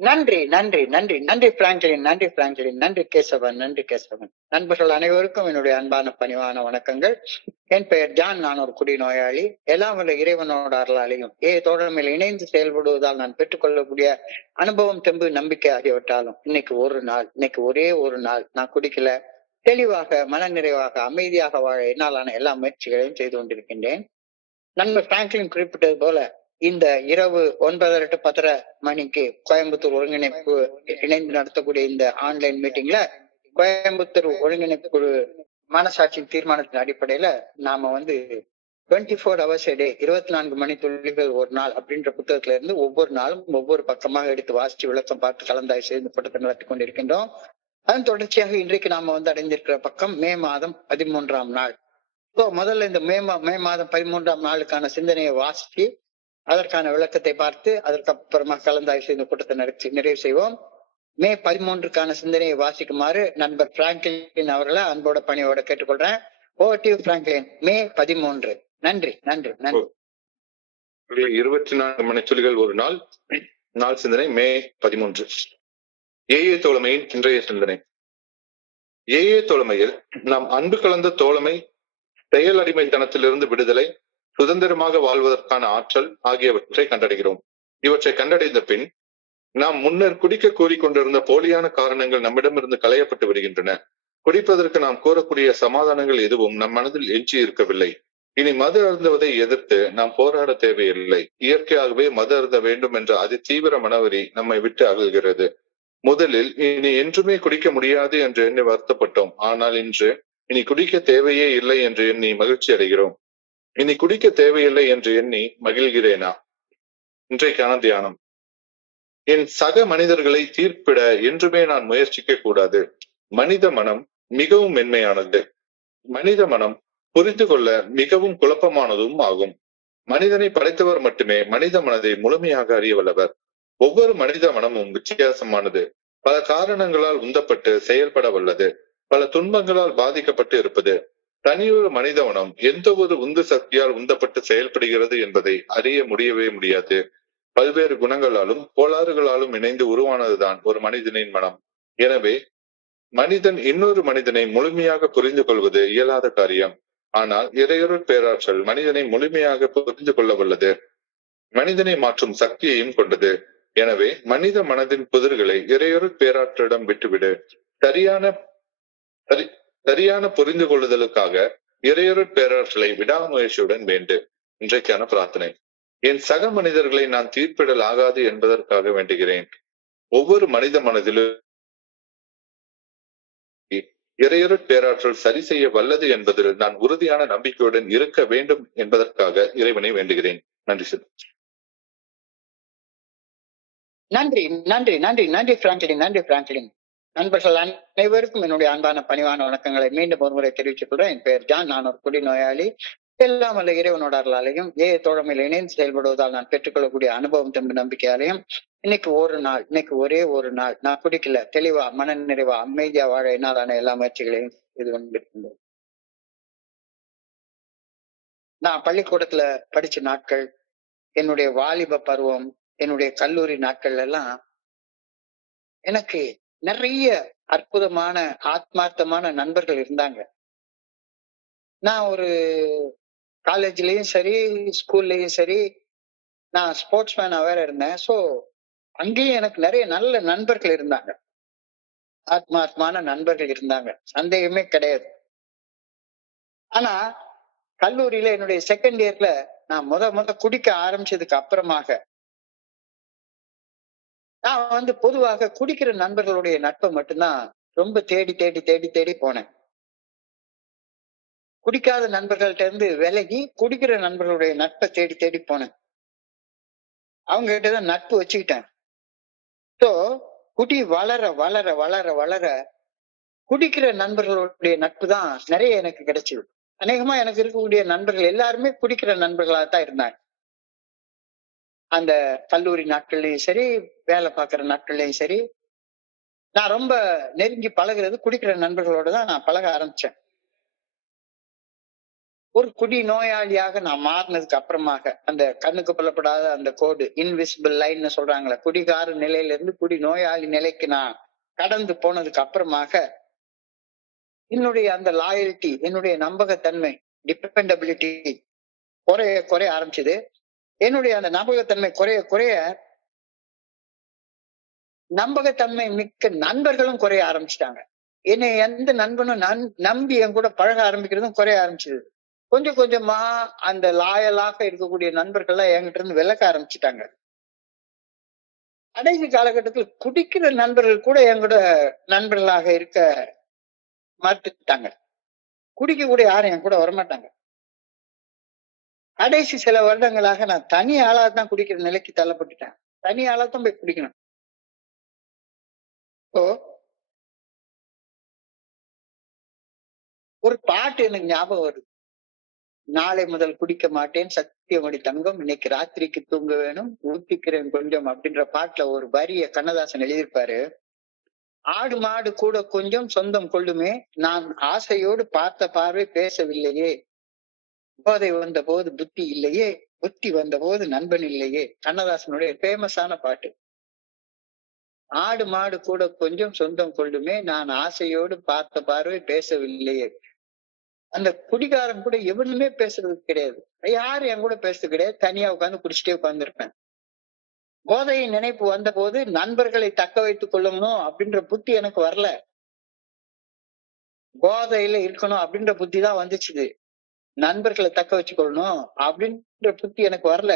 நன்றி, நன்றி, நன்றி, நன்றி பிராங்க்லின், நன்றி பிராங்க்லின், நன்றி கேசவன், நன்றி கேசவன். நண்பர்கள் அனைவருக்கும் என்னுடைய அன்பான பணிவான வணக்கங்கள். என் பெயர் ஜான். நான் ஒரு குடிநோயாளி. எல்லாம் வல்ல இறைவனோட அருளாலையும் தோழமையில் இணைந்து செயல்படுவதால் நான் பெற்றுக்கொள்ளக்கூடிய அனுபவம், தெம்பு, நம்பிக்கை ஆகியவற்றாலும் இன்னைக்கு ஒரே ஒரு நாள் நான் குடிக்கல, தெளிவாக, மன நிறைவாக, அமைதியாக வாழ என்னாலான எல்லா முயற்சிகளையும் செய்து கொண்டிருக்கின்றேன். நண்பர் பிராங்க்லின் குறிப்பிட்டது போல இந்த இரவு 9:30 to 10:30 மணிக்கு கோயம்புத்தூர் ஒருங்கிணைப்பு இணைந்து நடத்தக்கூடிய இந்த ஆன்லைன் மீட்டிங்ல கோயம்புத்தூர் ஒருங்கிணைப்பு குழு மனசாட்சியின் தீர்மானத்தின் அடிப்படையில நாம 24 hours a day, 24 மணி துளிகள் ஒரு நாள் அப்படின்ற புத்தகத்துல இருந்து ஒவ்வொரு நாளும் ஒவ்வொரு பக்கமாக எடுத்து வாசிச்சு விளக்கம் பார்த்து கலந்தாய் செய்து பட்டத்தை நடத்தி கொண்டிருக்கின்றோம். அதன் தொடர்ச்சியாக இன்றைக்கு நாம அடைந்திருக்கிற பக்கம் மே மாதம் 13ஆம் நாள். முதல்ல இந்த மே மாதம் 13ஆம் நாளுக்கான சிந்தனையை வாசிச்சு அதற்கான விளக்கத்தை பார்த்து அதற்கப்புறமா கலந்தாய்வு செய்த கூட்டத்தை நிறைவு செய்வோம். மே 13க்கான சிந்தனையை வாசிக்குமாறு நண்பர் பிராங்க்லின் அவர்களை அன்போட பணியோட கேட்டுக்கொள்றேன். Over Franklin. மே 13. நன்றி, நன்றி, நன்றி. 24 மணித்துளிகள் ஒரு நாள். நாள் சிந்தனை மே 13. ஏஏ தோழமையின் இன்றைய சிந்தனை. ஏஏ தோழமையில் நாம் அன்பு கலந்த தோழமை, செயல் அடிமைத்தனத்திலிருந்து விடுதலை, சுதந்திரமாக வாழ்வதற்கான ஆற்றல் ஆகியவற்றை கண்டடைகிறோம். இவற்றை கண்டடைந்த பின் நாம் முன்னர் குடிக்க கூறிக்கொண்டிருந்த போலியான காரணங்கள் நம்மிடமிருந்து களையப்பட்டு வருகின்றன. குடிப்பதற்கு நாம் கூறக்கூடிய சமாதானங்கள் எதுவும் நம் மனதில் எஞ்சி இருக்கவில்லை. இனி மது அருந்துவதை எதிர்த்து நாம் போராட தேவையில்லை. இயற்கையாகவே மது அருந்த வேண்டும் என்ற அதி தீவிர மனவெறி நம்மை விட்டு அகல்கிறது. முதலில் இனி என்றுமே குடிக்க முடியாது என்று எண்ணி வருத்தப்பட்டோம். ஆனால் இன்று இனி குடிக்க தேவையே இல்லை என்று எண்ணி மகிழ்ச்சி அடைகிறோம். இனி குடிக்க தேவையில்லை என்று எண்ணி மகிழ்கிறேனா? இன்றைக்கான தியானம். என் சக மனிதர்களை தீர்ப்பிட என்றுமே நான் முயற்சிக்க கூடாது. மனித மனம் மிகவும் மென்மையானது. மனித மனம் புரிந்து கொள்ள மிகவும் குழப்பமானதும் ஆகும். மனிதனை படைத்தவர் மட்டுமே மனித மனதை முழுமையாக அறிய வல்லவர். ஒவ்வொரு மனித மனமும் வித்தியாசமானது. பல காரணங்களால் உந்தப்பட்டு செயல்பட வல்லது. பல துன்பங்களால் பாதிக்கப்பட்டு இருப்பது. தனியொரு மனித மனம் எந்த ஒரு உந்து சக்தியால் உந்தப்பட்டு செயல்படுகிறது என்பதை அறிய முடியவே முடியாது. பல்வேறு குணங்களாலும் கோளாறுகளாலும் இணைந்து உருவானதுதான் ஒரு மனிதனின் மனம். எனவே மனிதன் இன்னொரு மனிதனை முழுமையாக புரிந்து கொள்வது இயலாத காரியம். ஆனால் இறையொருள் பேராற்றல் மனிதனை முழுமையாக புரிந்து கொள்ள வல்லது. மனிதனை மாற்றும் சக்தியையும் கொண்டது. எனவே மனித மனதின் புதிர்களை இறையொருள் பேராற்றலிடம் விட்டுவிடு. சரியான புரிந்து கொள்ளுதலுக்காக இறையொருள் பேராற்றலை விடாமுயற்சியுடன் வேண்டு. இன்றைக்கான பிரார்த்தனை. என் சக மனிதர்களை நான் தீர்ப்பிடல் ஆகாது என்பதற்காக வேண்டுகிறேன். ஒவ்வொரு மனித மனதிலும் இறையொருள் பேராற்றல் சரி செய்ய வல்லது என்பதில் நான் உறுதியான நம்பிக்கையுடன் இருக்க வேண்டும் என்பதற்காக இறைவனை வேண்டுகிறேன். நன்றி சார். நன்றி, நன்றி, நன்றி, நன்றி பிராங்க்லின், நன்றி பிராங்க்லின். நண்பர்கள் அனைவருக்கும் என்னுடைய அன்பான பணிவான வணக்கங்களை மீண்டும் ஒருமுறை தெரிவித்துக் கொள்றேன். என் பெயர் ஜான். நான் ஒரு குடிநோயாளி. எல்லாம் அல்ல இறைவனோட அருளாலையும் தோழமையில் இணைந்து செயல்படுவதால் நான் பெற்றுக்கொள்ளக்கூடிய அனுபவம், தெம்பு, நம்பிக்கையாலையும் இன்னைக்கு ஒரே ஒரு நாள் நான் குடிக்கல, தெளிவா, மன நிறைவா, அமைதியா வாழ என்னாலான எல்லா முயற்சிகளையும் இது கொண்டிருக்கின்றேன். நான் பள்ளிக்கூடத்துல படிச்ச நாட்கள், என்னுடைய வாலிப பருவம், என்னுடைய கல்லூரி நாட்கள் எல்லாம் எனக்கு நிறைய அற்புதமான ஆத்மார்த்தமான நண்பர்கள் இருந்தாங்க. நான் ஒரு காலேஜ்லயும் சரி, ஸ்கூல்லயும் சரி, நான் ஸ்போர்ட்ஸ் மேனா வேற இருந்தேன். சோ அங்கேயும் எனக்கு நிறைய நல்ல நண்பர்கள் இருந்தாங்க. ஆத்மார்த்தமான நண்பர்கள் இருந்தாங்க, சந்தேகமே கிடையாது. ஆனா கல்லூரியில என்னுடைய செகண்ட் இயர்ல நான் முத குடிக்க ஆரம்பிச்சதுக்கு அப்புறமாக நான் பொதுவாக குடிக்கிற நண்பர்களுடைய நட்பை மட்டும்தான் ரொம்ப தேடி தேடி தேடி தேடி போனேன். குடிக்காத நண்பர்கள்ட்ட இருந்து விலகி குடிக்கிற நண்பர்களுடைய நட்பை தேடி தேடி போனேன். அவங்க கிட்டதான் நட்பு வச்சுக்கிட்டேன். சோ குடி வளர வளர வளர வளர குடிக்கிற நண்பர்களுடைய நட்பு தான் நிறைய எனக்கு கிடைச்சது. அநேகமா எனக்கு இருக்கக்கூடிய நண்பர்கள் எல்லாருமே குடிக்கிற நண்பர்களாக தான் இருந்தாங்க. அந்த கல்லூரி நாட்கள்லயும் சரி, வேலை பார்க்கிற நாட்கள்லயும் சரி, நான் ரொம்ப நெருங்கி பழகிறது குடிக்கிற நண்பர்களோட தான் நான் பழக ஆரம்பிச்சேன். ஒரு குடி நோயாளியாக நான் மாறினதுக்கு அப்புறமாக அந்த கண்ணுக்கு புலப்படாத அந்த கோடு இன்விசிபிள் லைன்னு சொல்றாங்களே, குடிகார நிலையில இருந்து குடி நோயாளி நிலைக்கு நான் கடந்து போனதுக்கு அப்புறமாக என்னுடைய அந்த லாயல்டி, என்னுடைய நம்பகத்தன்மை, டிபெண்டபிலிட்டி குறைய குறைய ஆரம்பிச்சது. என்னுடைய அந்த நம்பகத்தன்மை குறைய குறைய நம்பகத்தன்மை மிக்க நண்பர்களும் குறைய ஆரம்பிச்சிட்டாங்க. என்னை எந்த நண்பனும் நம்பி என் கூட பழக ஆரம்பிக்கிறதும் குறைய ஆரம்பிச்சது. கொஞ்சம் கொஞ்சமா அந்த லாயலாக இருக்கக்கூடிய நண்பர்கள்லாம் என்கிட்ட இருந்து விலக ஆரம்பிச்சுட்டாங்க. கடைசி காலகட்டத்தில் குடிக்கிற நண்பர்கள் கூட என் கூட நண்பர்களாக இருக்க மறுத்துட்டாங்க. குடிக்க கூட யாரும் என் கூட வரமாட்டாங்க. கடைசி சில வருடங்களாக நான் தனி ஆளா தான் குடிக்கிற நிலைக்கு தள்ளப்பட்டுட்டேன். தனி ஆளா தான் போய் குடிக்கணும். இப்போ ஒரு பாட்டு எனக்கு ஞாபகம் வருது. நாளை முதல் குடிக்க மாட்டேன் சத்தியமடி தங்கம், இன்னைக்கு ராத்திரிக்கு தூங்க வேணும், ஊத்திக்கிறேன் கொஞ்சம் அப்படின்ற பாட்டுல ஒரு வரிய கண்ணதாசன் எழுதியிருப்பாரு. ஆடு மாடு கூட கொஞ்சம் சொந்தம் கொள்ளுமே, நான் ஆசையோடு பார்த்த பார்வை பேசவில்லையே, போதை வந்த போது புத்தி இல்லையே, புத்தி வந்த போது நண்பன் இல்லையே. கண்ணதாசனுடைய ஃபேமஸான பாட்டு. ஆடு மாடு கூட கொஞ்சம் சொந்தம் கொள்ளுமே, நான் ஆசையோடு பார்த்த பார்வை பேசவில்லையே. அந்த குடிகாரன் கூட எவனுமே பேசுறது கிடையாது. யாரும் என் கூட பேசுறது கிடையாது. தனியா உட்கார்ந்து குடிச்சிட்டே உட்கார்ந்துருப்பேன். போதையின் நினைப்பு வந்த போது நண்பர்களை தக்க வைத்துக் கொள்ளணும் அப்படின்ற புத்தி எனக்கு வரல. போதையில இருக்கணும் அப்படின்ற புத்தி தான் வந்துச்சு. நண்பர்களை தக்க வச்சுக்கொள்ளணும் அப்படின்ற புத்தி எனக்கு வரல.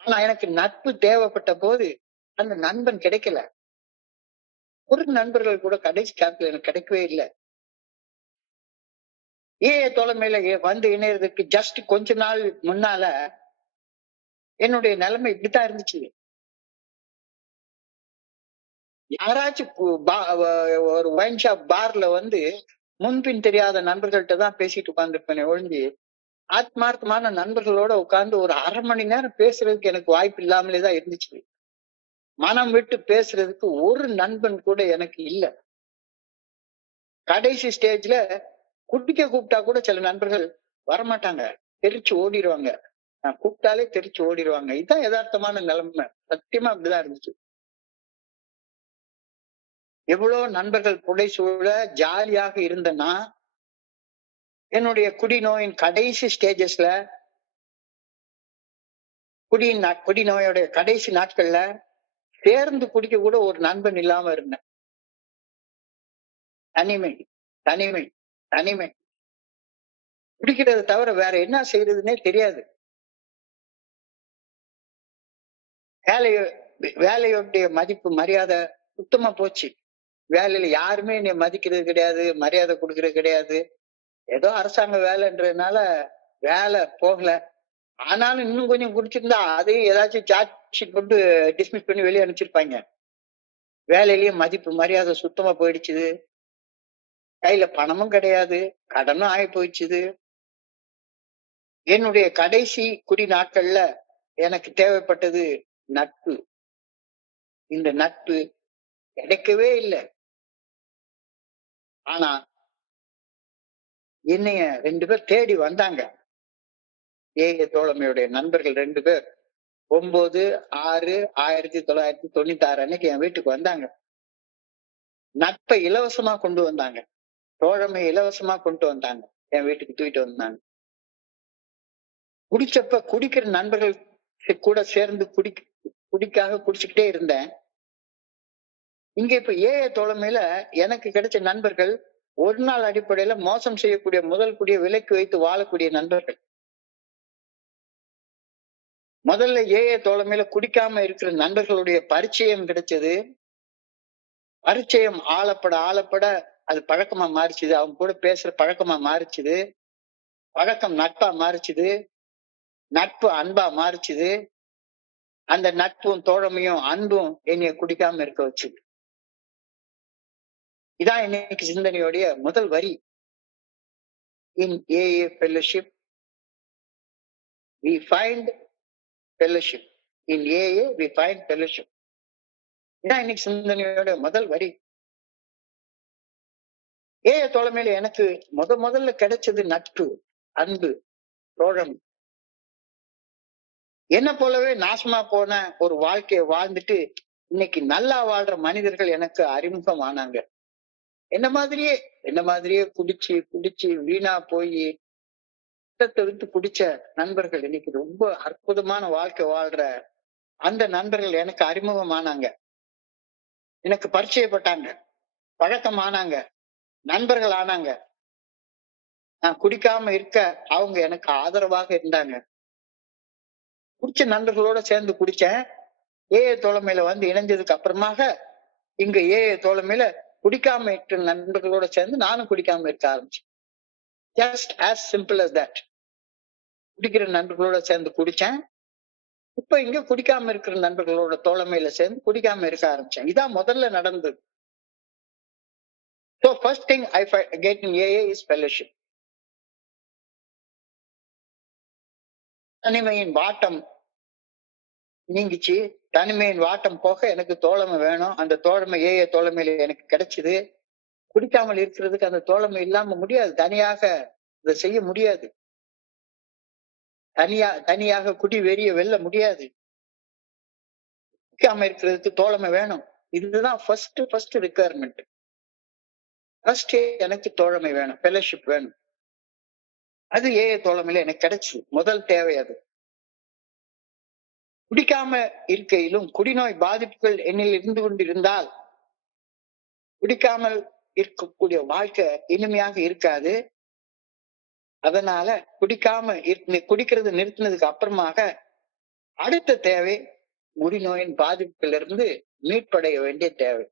ஆனா எனக்கு நட்பு தேவைப்பட்ட போது அந்த நண்பன் கிடைக்கல. ஒரு நண்பர்கள் கூட கடைசி காலத்துல எனக்கு கிடைக்கவே இல்லை. தோழமையில வந்து இணையறதுக்கு ஜஸ்ட் கொஞ்ச நாள் முன்னால என்னுடைய நிலைமை இப்படித்தான் இருந்துச்சு. யாராச்சும் ஒரு ஒயின் ஷாப் பார்ல வந்து முன்பின் தெரியாத நண்பர்கள்ட்ட தான் பேசிட்டு உட்கார்ந்துருப்பேனே ஒழிஞ்சு, ஆத்மார்த்தமான நண்பர்களோட உட்கார்ந்து ஒரு 1/2 மணி நேரம் பேசுறதுக்கு எனக்கு வாய்ப்பு இல்லாமலேதான் இருந்துச்சு. மனம் விட்டு பேசுறதுக்கு ஒரு நண்பன் கூட எனக்கு இல்ல. கடைசி ஸ்டேஜ்ல குடிக்க கூப்பிட்டா கூட சில நண்பர்கள் வரமாட்டாங்க, தெரிச்சு ஓடிடுவாங்க. நான் கூப்பிட்டாலே தெரிச்சு ஓடிடுவாங்க. இதுதான் யதார்த்தமான நிலைமை. சத்தியமா அப்படிதான் இருந்துச்சு. எவ்வளவு நண்பர்கள் புடைசூழ ஜாலியாக இருந்தேன்னா, என்னுடைய குடிநோயின் கடைசி ஸ்டேஜஸ்ல, குடிநோயோட கடைசி நாட்கள்ல சேர்ந்து குடிக்க கூட ஒரு நண்பன் இல்லாம இருந்தேன். தனிமை, தனிமை, தனிமை. குடிக்கிறத தவிர வேற என்ன செய்யறதுன்னே தெரியாது. வேலையுடைய மதிப்பு மரியாதை சுத்தமா போச்சு. வேலையில யாருமே என்னை மதிக்கிறது கிடையாது, மரியாதை கொடுக்கறது கிடையாது. ஏதோ அரசாங்க வேலைன்றதுனால வேலை போகல. ஆனாலும் இன்னும் கொஞ்சம் குடிச்சிருந்தா அதையும் ஏதாச்சும் சார்ஜ் ஷீட் போட்டு டிஸ்மிஸ் பண்ணி வெளியே அனுப்பிச்சிருப்பாங்க. வேலையிலயும் மதிப்பு மரியாதை சுத்தமா போயிடுச்சுது. கையில பணமும் கிடையாது, கடனும் ஆகி போயிடுச்சுது. என்னுடைய கடைசி குடி நாட்கள்ல எனக்கு தேவைப்பட்டது நட்பு. இந்த நட்பு கிடைக்கவே இல்லை. ஆனா என்னைய 2 பேர் தேடி வந்தாங்க. தோழமையுடைய நண்பர்கள் 2 பேர் 9/6/1996 அன்னைக்கு என் வீட்டுக்கு வந்தாங்க. நட்பை இலவசமா கொண்டு வந்தாங்க. தோழமை இலவசமா கொண்டு வந்தாங்க. என் வீட்டுக்கு தூக்கிட்டு வந்தாங்க. குடிச்சப்ப குடிக்கிற நண்பர்கள் கூட சேர்ந்து குடிக்காக குடிச்சுக்கிட்டே இருந்தேன். இங்க இப்ப தோழமையில எனக்கு கிடைச்ச நண்பர்கள் ஒரு நாள் அடிப்படையில மோசம் செய்யக்கூடிய முதல் கூடிய விலைக்கு வைத்து வாழக்கூடிய நண்பர்கள். முதல்ல தோழமையில குடிக்காம இருக்கிற நண்பர்களுடைய பரிச்சயம் கிடைச்சது. பரிச்சயம் ஆளப்பட ஆளப்பட அது பழக்கமா மாறிச்சுது. அவங்க கூட பேசுற பழக்கமா மாறிச்சுது. பழக்கம் நட்பா மாறிச்சுது. நட்பு அன்பா மாறிச்சுது. அந்த நட்பும் தோழமையும் அன்பும் என்னைய குடிக்காம இருக்க வச்சு. இதான் இன்னைக்கு சிந்தனையோடைய முதல் வரி. In AA fellowship we find fellowship. In AA we find fellowship. இதான் இன்னைக்கு சிந்தனையோட முதல் வரி. ஏஐ தோழமையில எனக்கு முதல்ல கிடைச்சது நட்பு, அன்பு, தோழமை. என்ன போலவே நாசமா போன ஒரு வாழ்க்கையை வாழ்ந்துட்டு இன்னைக்கு நல்லா வாழ்ற மனிதர்கள் எனக்கு அறிமுகம் ஆனாங்க. என்ன மாதிரியே குடிச்சு குடிச்சு வீணா போய் ரத்தத்தை விட்டு குடிச்ச நண்பர்கள் இன்னைக்கு ரொம்ப அற்புதமான வாழ்க்கை வாழ்ற அந்த நண்பர்கள் எனக்கு அறிமுகமானாங்க, எனக்கு பரிச்சயப்பட்டாங்க, பழக்கமானாங்க, நண்பர்கள் ஆனாங்க. நான் குடிக்காம இருக்க அவங்க எனக்கு ஆதரவாக இருந்தாங்க. குடிச்ச நண்பர்களோட சேர்ந்து குடிச்சேன். ஏஏ தோழமையில வந்து இணைஞ்சதுக்கு அப்புறமாக இங்க ஏஏ தோழமையில குடிக்காம இருக்கிற நண்பர்களோட சேர்ந்து நானும் குடிக்காம இருக்க ஆரம்பிச்சேன். Just as simple as that. குடிக்கிற நண்பர்களோட சேர்ந்து குடிச்சேன். இப்ப இங்க குடிக்காம இருக்கிற நண்பர்களோட தோழமையில சேர்ந்து குடிக்காம இருக்க ஆரம்பிச்சேன். இதான் முதல்ல நடந்தது. So first thing I get in AA is fellowship. தனிமையின் வாட்டம் நீங்கிச்சு. தனிமையின் வாட்டம் போக எனக்கு தோழமை வேணும். அந்த தோழமை ஏஏ தோழமையில எனக்கு கிடைச்சது. குடிக்காமல் இருக்கிறதுக்கு அந்த தோழமை இல்லாம முடியாது. தனியாக இதை செய்ய முடியாது. தனியாக குடி வெறிய வெல்ல முடியாது. குடிக்காம இருக்கிறதுக்கு தோழமை வேணும். இதுதான் ஃபர்ஸ்ட் ரிக்குவயர்மெண்ட். ஃபர்ஸ்ட் எனக்கு தோழமை வேணும், ஃபெலோஷிப் வேணும். அது ஏஏ தோழமையில எனக்கு கிடைச்சு முதல் தேவை. அது குடிக்காம இருக்கையிலும் குடிநோய் பாதிப்புகள் என்னில் இருந்து கொண்டிருந்தால் குடிக்காமல் இருக்கக்கூடிய வாழ்க்கை இனிமையாக இருக்காது. அதனால குடிக்கிறது நிறுத்தினதுக்கு அப்புறமாக அடுத்த தேவை குடிநோயின் பாதிப்புல இருந்து மீட்படைய வேண்டிய தேவை.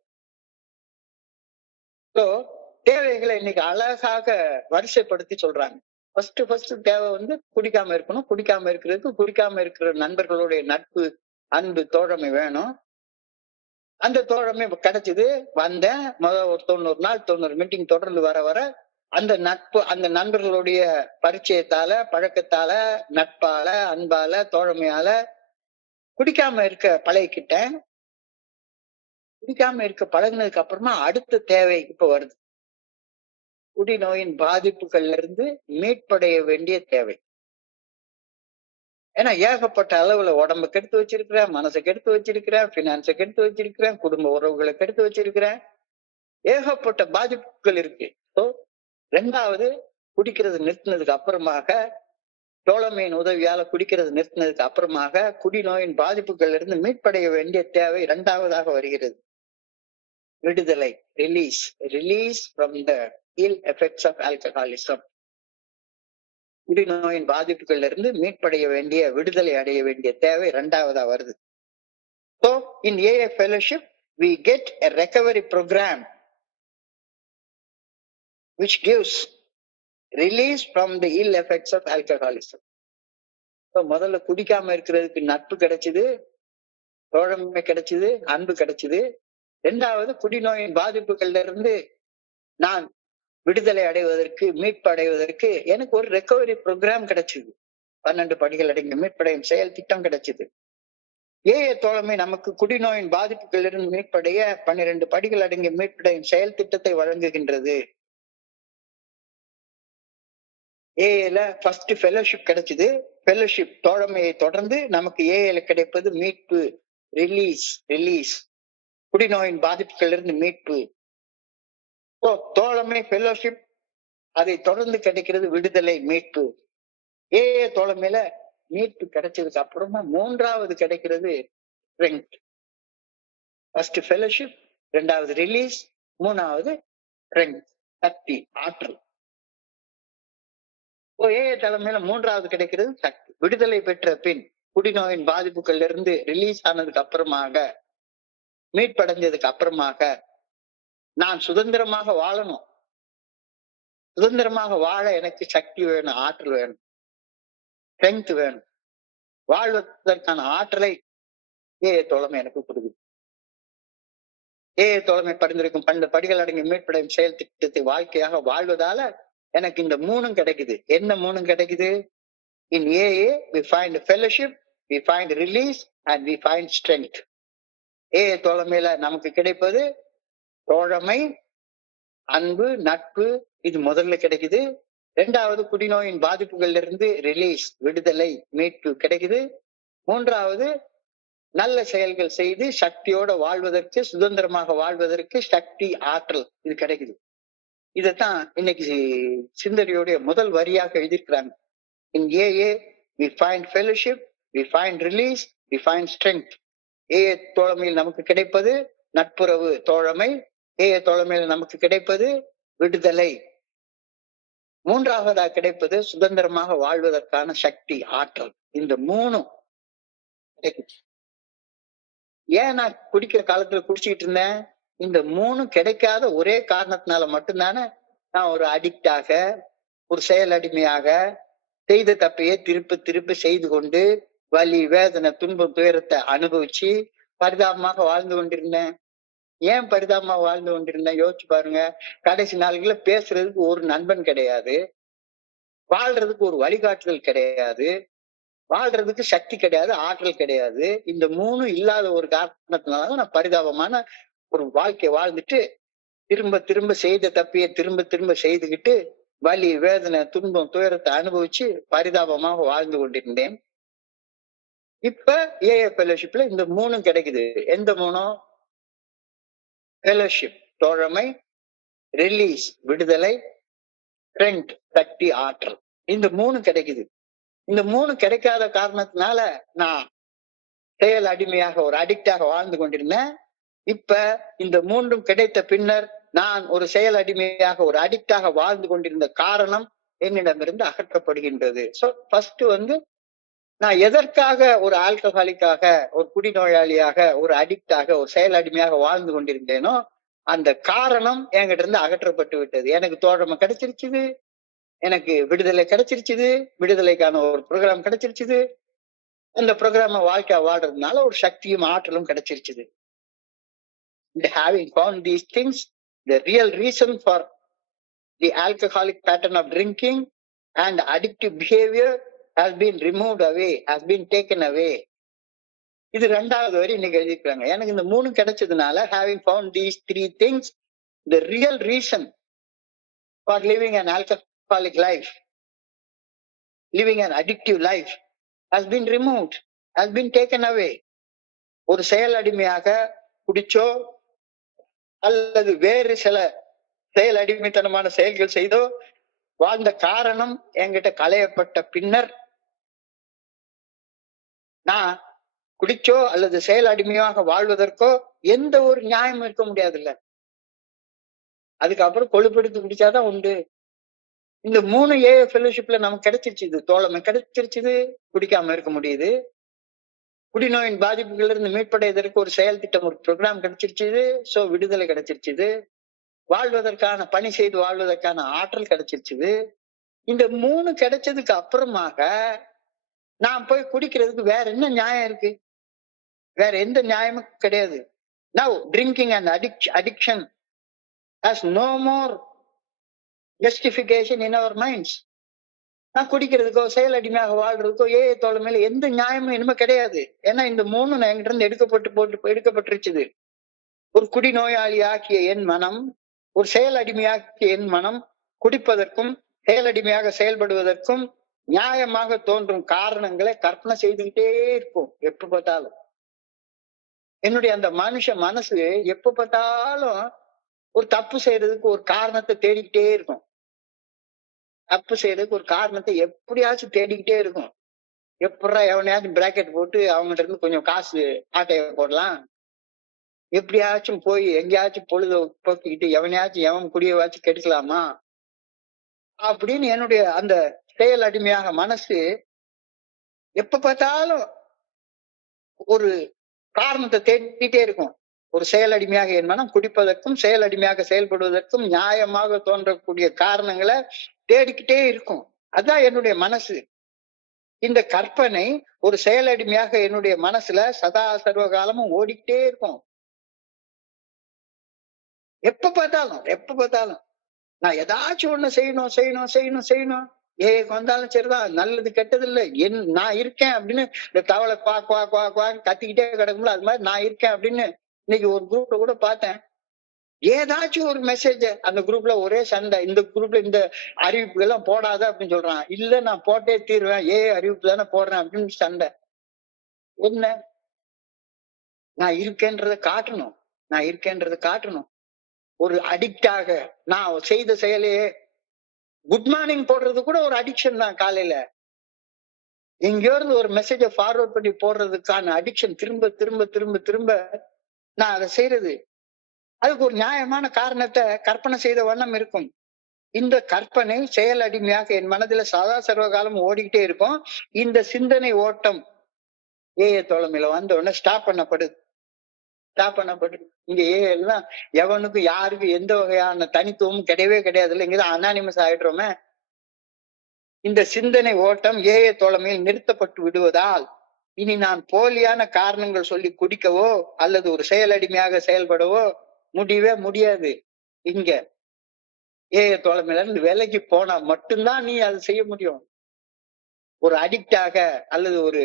தேவைகளை இன்னைக்கு அழகாக வரிசைப்படுத்தி சொல்றாங்க. ஃபர்ஸ்ட் தேவை வந்து குடிக்காம இருக்கணும். குடிக்காம இருக்கிற நண்பர்களுடைய நட்பு, அன்பு, தோழமை வேணும். அந்த தோழமை கிடைச்சது. வந்தேன் ஒரு 90 நாள் 90 மீட்டிங் தொடர்ந்து வர அந்த நட்பு, அந்த நண்பர்களுடைய பரிச்சயத்தால, பழக்கத்தால, நட்பால, அன்பால, தோழமையால குடிக்காம இருக்க பழகிக்கிட்டேன். குடிக்காம இருக்க பழகினதுக்கு அப்புறமா அடுத்த தேவை இப்ப வருது. குடிநோயின் பாதிப்புகள்ல இருந்து மீட்படைய வேண்டிய தேவை. ஏன்னா ஏகப்பட்ட அளவுல உடம்பு கெடுத்து வச்சிருக்கிறேன், மனசை கெடுத்து வச்சிருக்கிறேன், பினான்ஸை கெடுத்து வச்சிருக்கிறேன், குடும்ப உறவுகளை கெடுத்து வச்சிருக்கிறேன். ஏகப்பட்ட பாதிப்புகள் இருக்கு. ரெண்டாவது, குடிக்கிறது நிறுத்தினதுக்கு அப்புறமாக, தோழமையின் உதவியால குடிக்கிறது நிறுத்தினதுக்கு அப்புறமாக குடிநோயின் பாதிப்புகள் இருந்து மீட்படைய வேண்டிய தேவை இரண்டாவதாக வருகிறது. விடுதலை, release from the ill effects of alcoholism. குடிநோயின் பாதிப்புகள்ல இருந்து மீட்படைய வேண்டிய, விடுதலை அடைய வேண்டிய தேவை இரண்டாவதா வருது. So in AA fellowship we get a recovery program which gives release from the ill effects of alcoholism. So முதல்ல குடிக்காம இருக்கிறதுக்கு நட்பு கிடைச்சது, தோழமை கிடைச்சது, அன்பு கிடைச்சது. இரண்டாவது, குடிநோயின் பாதிப்புகள்ல இருந்து நான் விடுதலை அடைவதற்கு, மீட்பு அடைவதற்கு எனக்கு ஒரு ரெக்கவரி ப்ரோக்ராம் கிடைச்சது. 12 படிகள் அடங்கிய மீட்படையும் செயல் திட்டம் கிடைச்சது. ஏஏ தோழமை நமக்கு குடிநோயின் பாதிப்புகள் இருந்து மீட்படைய 12 படிகள் அடங்கிய மீட்படையும் செயல் திட்டத்தை வழங்குகின்றது. ஏஏல ஃபர்ஸ்ட் ஃபெலோஷிப் கிடைச்சது. ஃபெலோஷிப் தோழமையை தொடர்ந்து நமக்கு ஏஏல கிடைப்பது மீட்பு, ரிலீஸ், குடிநோயின் பாதிப்புகள் இருந்து மீட்பு. தோழமை, ஃபெலோஷிப், அதை தொடர்ந்து கிடைக்கிறது விடுதலை, மீட்பு. ஏஏ தோழமையில மீட்பு கிடைச்சதுக்கு அப்புறமா மூன்றாவது கிடைக்கிறது ஸ்ட்ரெங்த். ஃபர்ஸ்ட் ஃபெலோஷிப், இரண்டாவது ரிலீஸ், மூணாவது ஸ்ட்ரெங்த், சக்தி, ஆற்றல். ஏஏ தலைமையில மூன்றாவது கிடைக்கிறது சக்தி. விடுதலை பெற்ற பின், குடிநோயின் பாதிப்புகள்ல இருந்து ரிலீஸ் ஆனதுக்கு அப்புறமாக, மீட்படைஞ்சதுக்கு அப்புறமாக நான் சுதந்திரமாக வாழணும். சுதந்திரமாக வாழ எனக்கு சக்தி வேணும், ஆற்றல் வேணும், ஸ்ட்ரெங்த் வேணும். வாழ்வதற்கான ஆற்றலை ஏஏ தோழமை எனக்கு கொடுக்குது. ஏஏ தோழமை பரிந்துரைக்கும் 12 படிகள் அடங்கிய மீட்படையும் செயல் திட்டத்தை வாழ்க்கையாக வாழ்வதால எனக்கு இந்த மூணும் கிடைக்குது. என்ன மூணும் கிடைக்குது? In AA we find fellowship, we find release and we find strength. AA தோழமையில நமக்கு கிடைப்பது தோழமை, அன்பு, நட்பு, இது முதல்ல கிடைக்குது. இரண்டாவது குடிநோயின் பாதிப்புகள்ல இருந்து ரிலீஸ், விடுதலை, மீட்பு கிடைக்குது. மூன்றாவது நல்ல செயல்கள் செய்து சக்தியோட வாழ்வதற்கு, சுதந்திரமாக வாழ்வதற்கு சக்தி, ஆற்றல் இது கிடைக்குது. இதைத்தான் இன்னைக்கு சிந்தனையுடைய முதல் வரியாக எழுதியிருக்கிறாங்க. In AA, we find fellowship, we find release, we find strength. AA தோழமையில் நமக்கு கிடைப்பது நட்புறவு, தோழமை. AA தோழமையில் நமக்கு கிடைப்பது விடுதலை. மூன்றாவதாக கிடைப்பது சுதந்திரமாக வாழ்வதற்கான சக்தி, ஆற்றல். இந்த மூணும் கிடைக்குது. ஏன் நான் குடிக்கிற காலத்துல குடிச்சுக்கிட்டு இருந்தேன்? இந்த மூணு கிடைக்காத ஒரே காரணத்தினால மட்டும்தானே நான் ஒரு அடிக்டாக, ஒரு செயல் அடிமையாக, செய்த தப்பையே திருப்பி திருப்பி செய்து கொண்டு வலி, வேதனை, துன்பம், துயரத்தை அனுபவிச்சு பரிதாபமாக வாழ்ந்து கொண்டிருந்தேன். ஏன் பரிதாபமா வாழ்ந்து கொண்டிருந்தேன்? யோசிச்சு பாருங்க. கடைசி நாள்கள்ல பேசுறதுக்கு ஒரு நண்பன் கிடையாது, வாழ்றதுக்கு ஒரு வழிகாட்டுதல் கிடையாது, வாழ்றதுக்கு சக்தி கிடையாது, ஆற்றல் கிடையாது. இந்த மூணு இல்லாத ஒரு காரணத்தினாலதான் நான் பரிதாபமான ஒரு வாழ்க்கை வாழ்ந்துட்டு திரும்ப திரும்ப செய்த தப்பையே திரும்ப திரும்ப செய்துகிட்டு வலி, வேதனை, துன்பம், துயரத்தை அனுபவிச்சு பரிதாபமாக வாழ்ந்து கொண்டிருந்தேன். இப்ப AA ஃபெலோஷிப்ல இந்த மூணும் கிடைக்குது. எந்த மூணும்? ஃபெலோஷிப் தோழமை, ரிலீஸ் விடுதலை, ஸ்ட்ரென்த் சக்தி, ஆற்றல். இந்த மூணு கிடைக்குது. இந்த மூணு கிடைக்காத காரணத்தினால நான் செயல் அடிமையாக, ஒரு அடிக்டாக வாழ்ந்து கொண்டிருந்தேன். இப்ப இந்த மூன்றும் கிடைத்த பின்னர் நான் ஒரு செயல் அடிமையாக, ஒரு அடிக்டாக வாழ்ந்து கொண்டிருந்த காரணம் என்னிடமிருந்து அகற்றப்படுகின்றது. சோ ஃபர்ஸ்ட் நான் எதற்காக ஒரு ஆல்கஹாலிக்காக, ஒரு குடிநோயாளியாக, ஒரு அடிக்டாக, ஒரு செயல் அடிமையாக வாழ்ந்து கொண்டிருந்தேனோ அந்த காரணம் என்கிட்ட இருந்து அகற்றப்பட்டு விட்டது. எனக்கு தோழமை கிடைச்சிருச்சுது, எனக்கு விடுதலை கிடைச்சிருச்சுது, விடுதலைக்கான ஒரு ப்ரோக்ராம் கிடைச்சிருச்சுது. அந்த ப்ரோக்ராம வாழ்க்கை வாழ்றதுனால ஒரு சக்தியும் ஆற்றலும் கிடைச்சிருச்சுது. And having found these things, the real reason for the alcoholic pattern of drinking and addictive behavior has been removed away, has been taken away. இது ரெண்டாவது வரி இன்னைக்கு எழுதிருக்காங்க. எனக்கு இந்த மூணு கிடைச்சதுனால, having found these three things, the real reason for living an alcoholic life, living an addictive life has been removed, has been taken away. ஒரு செயல் அடிமையாக குடிச்சோ அல்லது வேறு சில செயல் அடிமைத்தனமான செயல்கள் செய்தோ வாழ்ந்த காரணம் என்கிட்ட களையப்பட்ட பின்னர் நான் குடிச்சோ அல்லது செயல் அடிமையாக வாழ்வதற்கோ எந்த ஒரு நியாயமும் இருக்க முடியாது இல்ல. அதுக்கப்புறம் கொழுப்பெடுத்து குடிச்சாதான் உண்டு. இந்த மூணு AA ஃபெலோஷிப்ல நமக்கு கிடைச்சிருச்சு. இது தோழமை கிடைச்சிருச்சுது, குடிக்காம இருக்க முடியுது. குடிநோயின் பாதிப்புகள் இருந்து மீட்படைவதற்கு ஒரு செயல் திட்டம், ஒரு ப்ரோக்ராம் கிடைச்சிருச்சுது. சோ விடுதலை கிடைச்சிருச்சுது. வாழ்வதற்கான, பணி செய்து வாழ்வதற்கான ஆற்றல் கிடைச்சிருச்சுது. இந்த மூணு கிடைச்சதுக்கு அப்புறமாக நான் போய் குடிக்கிறதுக்கு வேற என்ன நியாயம் இருக்கு? வேற எந்த நியாயமும் கிடையாது. Now drinking and addiction has no more justification in our minds. நான் குடிக்கிறதுக்கோ செயல் அடிமையாக வாழ்றதுக்கோ AA தோழமையில எந்த நியாயமும் இனிமே கிடையாது. ஏன்னா இந்த மூணு என்கிட்ட இருந்து எடுக்கப்பட்டுருச்சுது. ஒரு குடிநோயாளி ஆக்கிய என் மனம், ஒரு செயல் அடிமையாக்கிய என் மனம் குடிப்பதற்கும் செயல் அடிமையாக செயல்படுவதற்கும் நியாயமாக தோன்றும் காரணங்களை கற்பனை செய்துகிட்டே இருக்கும் எப்ப பார்த்தாலும். என்னுடைய அந்த மனசு எப்ப பார்த்தாலும் ஒரு தப்பு செய்யறதுக்கு ஒரு காரணத்தை தேடிக்கிட்டே இருக்கும். தப்பு செய்யறதுக்கு ஒரு காரணத்தை எப்படியாச்சும் தேடிக்கிட்டே இருக்கும். எப்படா எவனையாச்சும் பிராக்கெட் போட்டு அவங்ககிட்ட இருந்து கொஞ்சம் காசு ஆட்டைய போடலாம், எப்படியாச்சும் போய் எங்கேயாச்சும் பொழுத போக்கிக்கிட்டு எவனையாச்சும் எவன் குடியவாச்சும் கெடுக்கலாமா அப்படின்னு என்னுடைய அந்த செயல் அடிமையாக மனசு எப்ப பார்த்தாலும் ஒரு காரணத்தை தேடிக்கிட்டே இருக்கும். ஒரு செயல் அடிமையாக என் மனம் குடிப்பதற்கும் செயல் அடிமையாக செயல்படுவதற்கும் நியாயமாக தோன்றக்கூடிய காரணங்களை தேடிக்கிட்டே இருக்கும். அதான் என்னுடைய மனசு. இந்த கற்பனை ஒரு செயல் அடிமையாக என்னுடைய மனசுல சதா சர்வ காலமும் ஓடிக்கிட்டே இருக்கும். எப்ப பார்த்தாலும் நான் ஏதாச்சும் ஒண்ணு செய்யணும். வந்தாலும் சரிதான், நல்லது கெட்டது இல்ல, நான் இருக்கேன் அப்படின்னு இந்த தவளை குவா கத்திக்கிட்டே கிடக்கும்ல, அது மாதிரி நான் இருக்கேன் அப்படின்னு இன்னைக்கு ஒரு குரூப்ல கூட பார்த்தேன். ஏதாச்சும் ஒரு மெசேஜ் அந்த குரூப்ல ஒரே சண்டை, இந்த குரூப்ல இந்த அறிவிப்புகள் எல்லாம் போடாத அப்படின்னு சொல்றான். இல்ல நான் போட்டே தீருவேன், அறிவிப்பு தானே போடுறேன் அப்படின்னு சண்டை. என்ன, நான் இருக்கேன்றதை காட்டணும், நான் இருக்கேன்றதை காட்டணும். ஒரு அடிக்டாக நான் செய்த செயலையே குட் மார்னிங் போடுறது கூட ஒரு அடிக்ஷன் தான். காலையில எங்கேயோ இருந்து ஒரு மெசேஜை ஃபார்வர்ட் பண்ணி போடுறதுக்கான அடிக்ஷன் திரும்ப திரும்ப திரும்ப திரும்ப நான் அதை செய்யறது. அதுக்கு ஒரு நியாயமான காரணத்தை கற்பனை செய்த வண்ணம் இருக்கும். இந்த கற்பனை செயல் அடிமையாக என் மனதில சதா சர்வகாலம் ஓடிக்கிட்டே இருக்கும். இந்த சிந்தனை ஓட்டம் தோழமையில வந்த உடனே ஸ்டாப் பண்ணப்படுது. இங்க எல்லாம் எவனுக்கு யாருக்கு எந்த வகையான தனித்துவமும் கிடையவே கிடையாது. இல்லை, இங்கதான் அனானிமஸ் ஆயிடுறோமே. இந்த சிந்தனை ஓட்டம் தோழமையில் நிறுத்தப்பட்டு விடுவதால் இனி நான் போலியான காரணங்கள் சொல்லி குடிக்கவோ அல்லது ஒரு செயல் அடிமையாக செயல்படவோ முடியவே முடியாது. இங்க தோழமையில இருந்து விலைக்கு போனா மட்டும்தான் நீ அதை செய்ய முடியும். ஒரு அடிக்டாக அல்லது ஒரு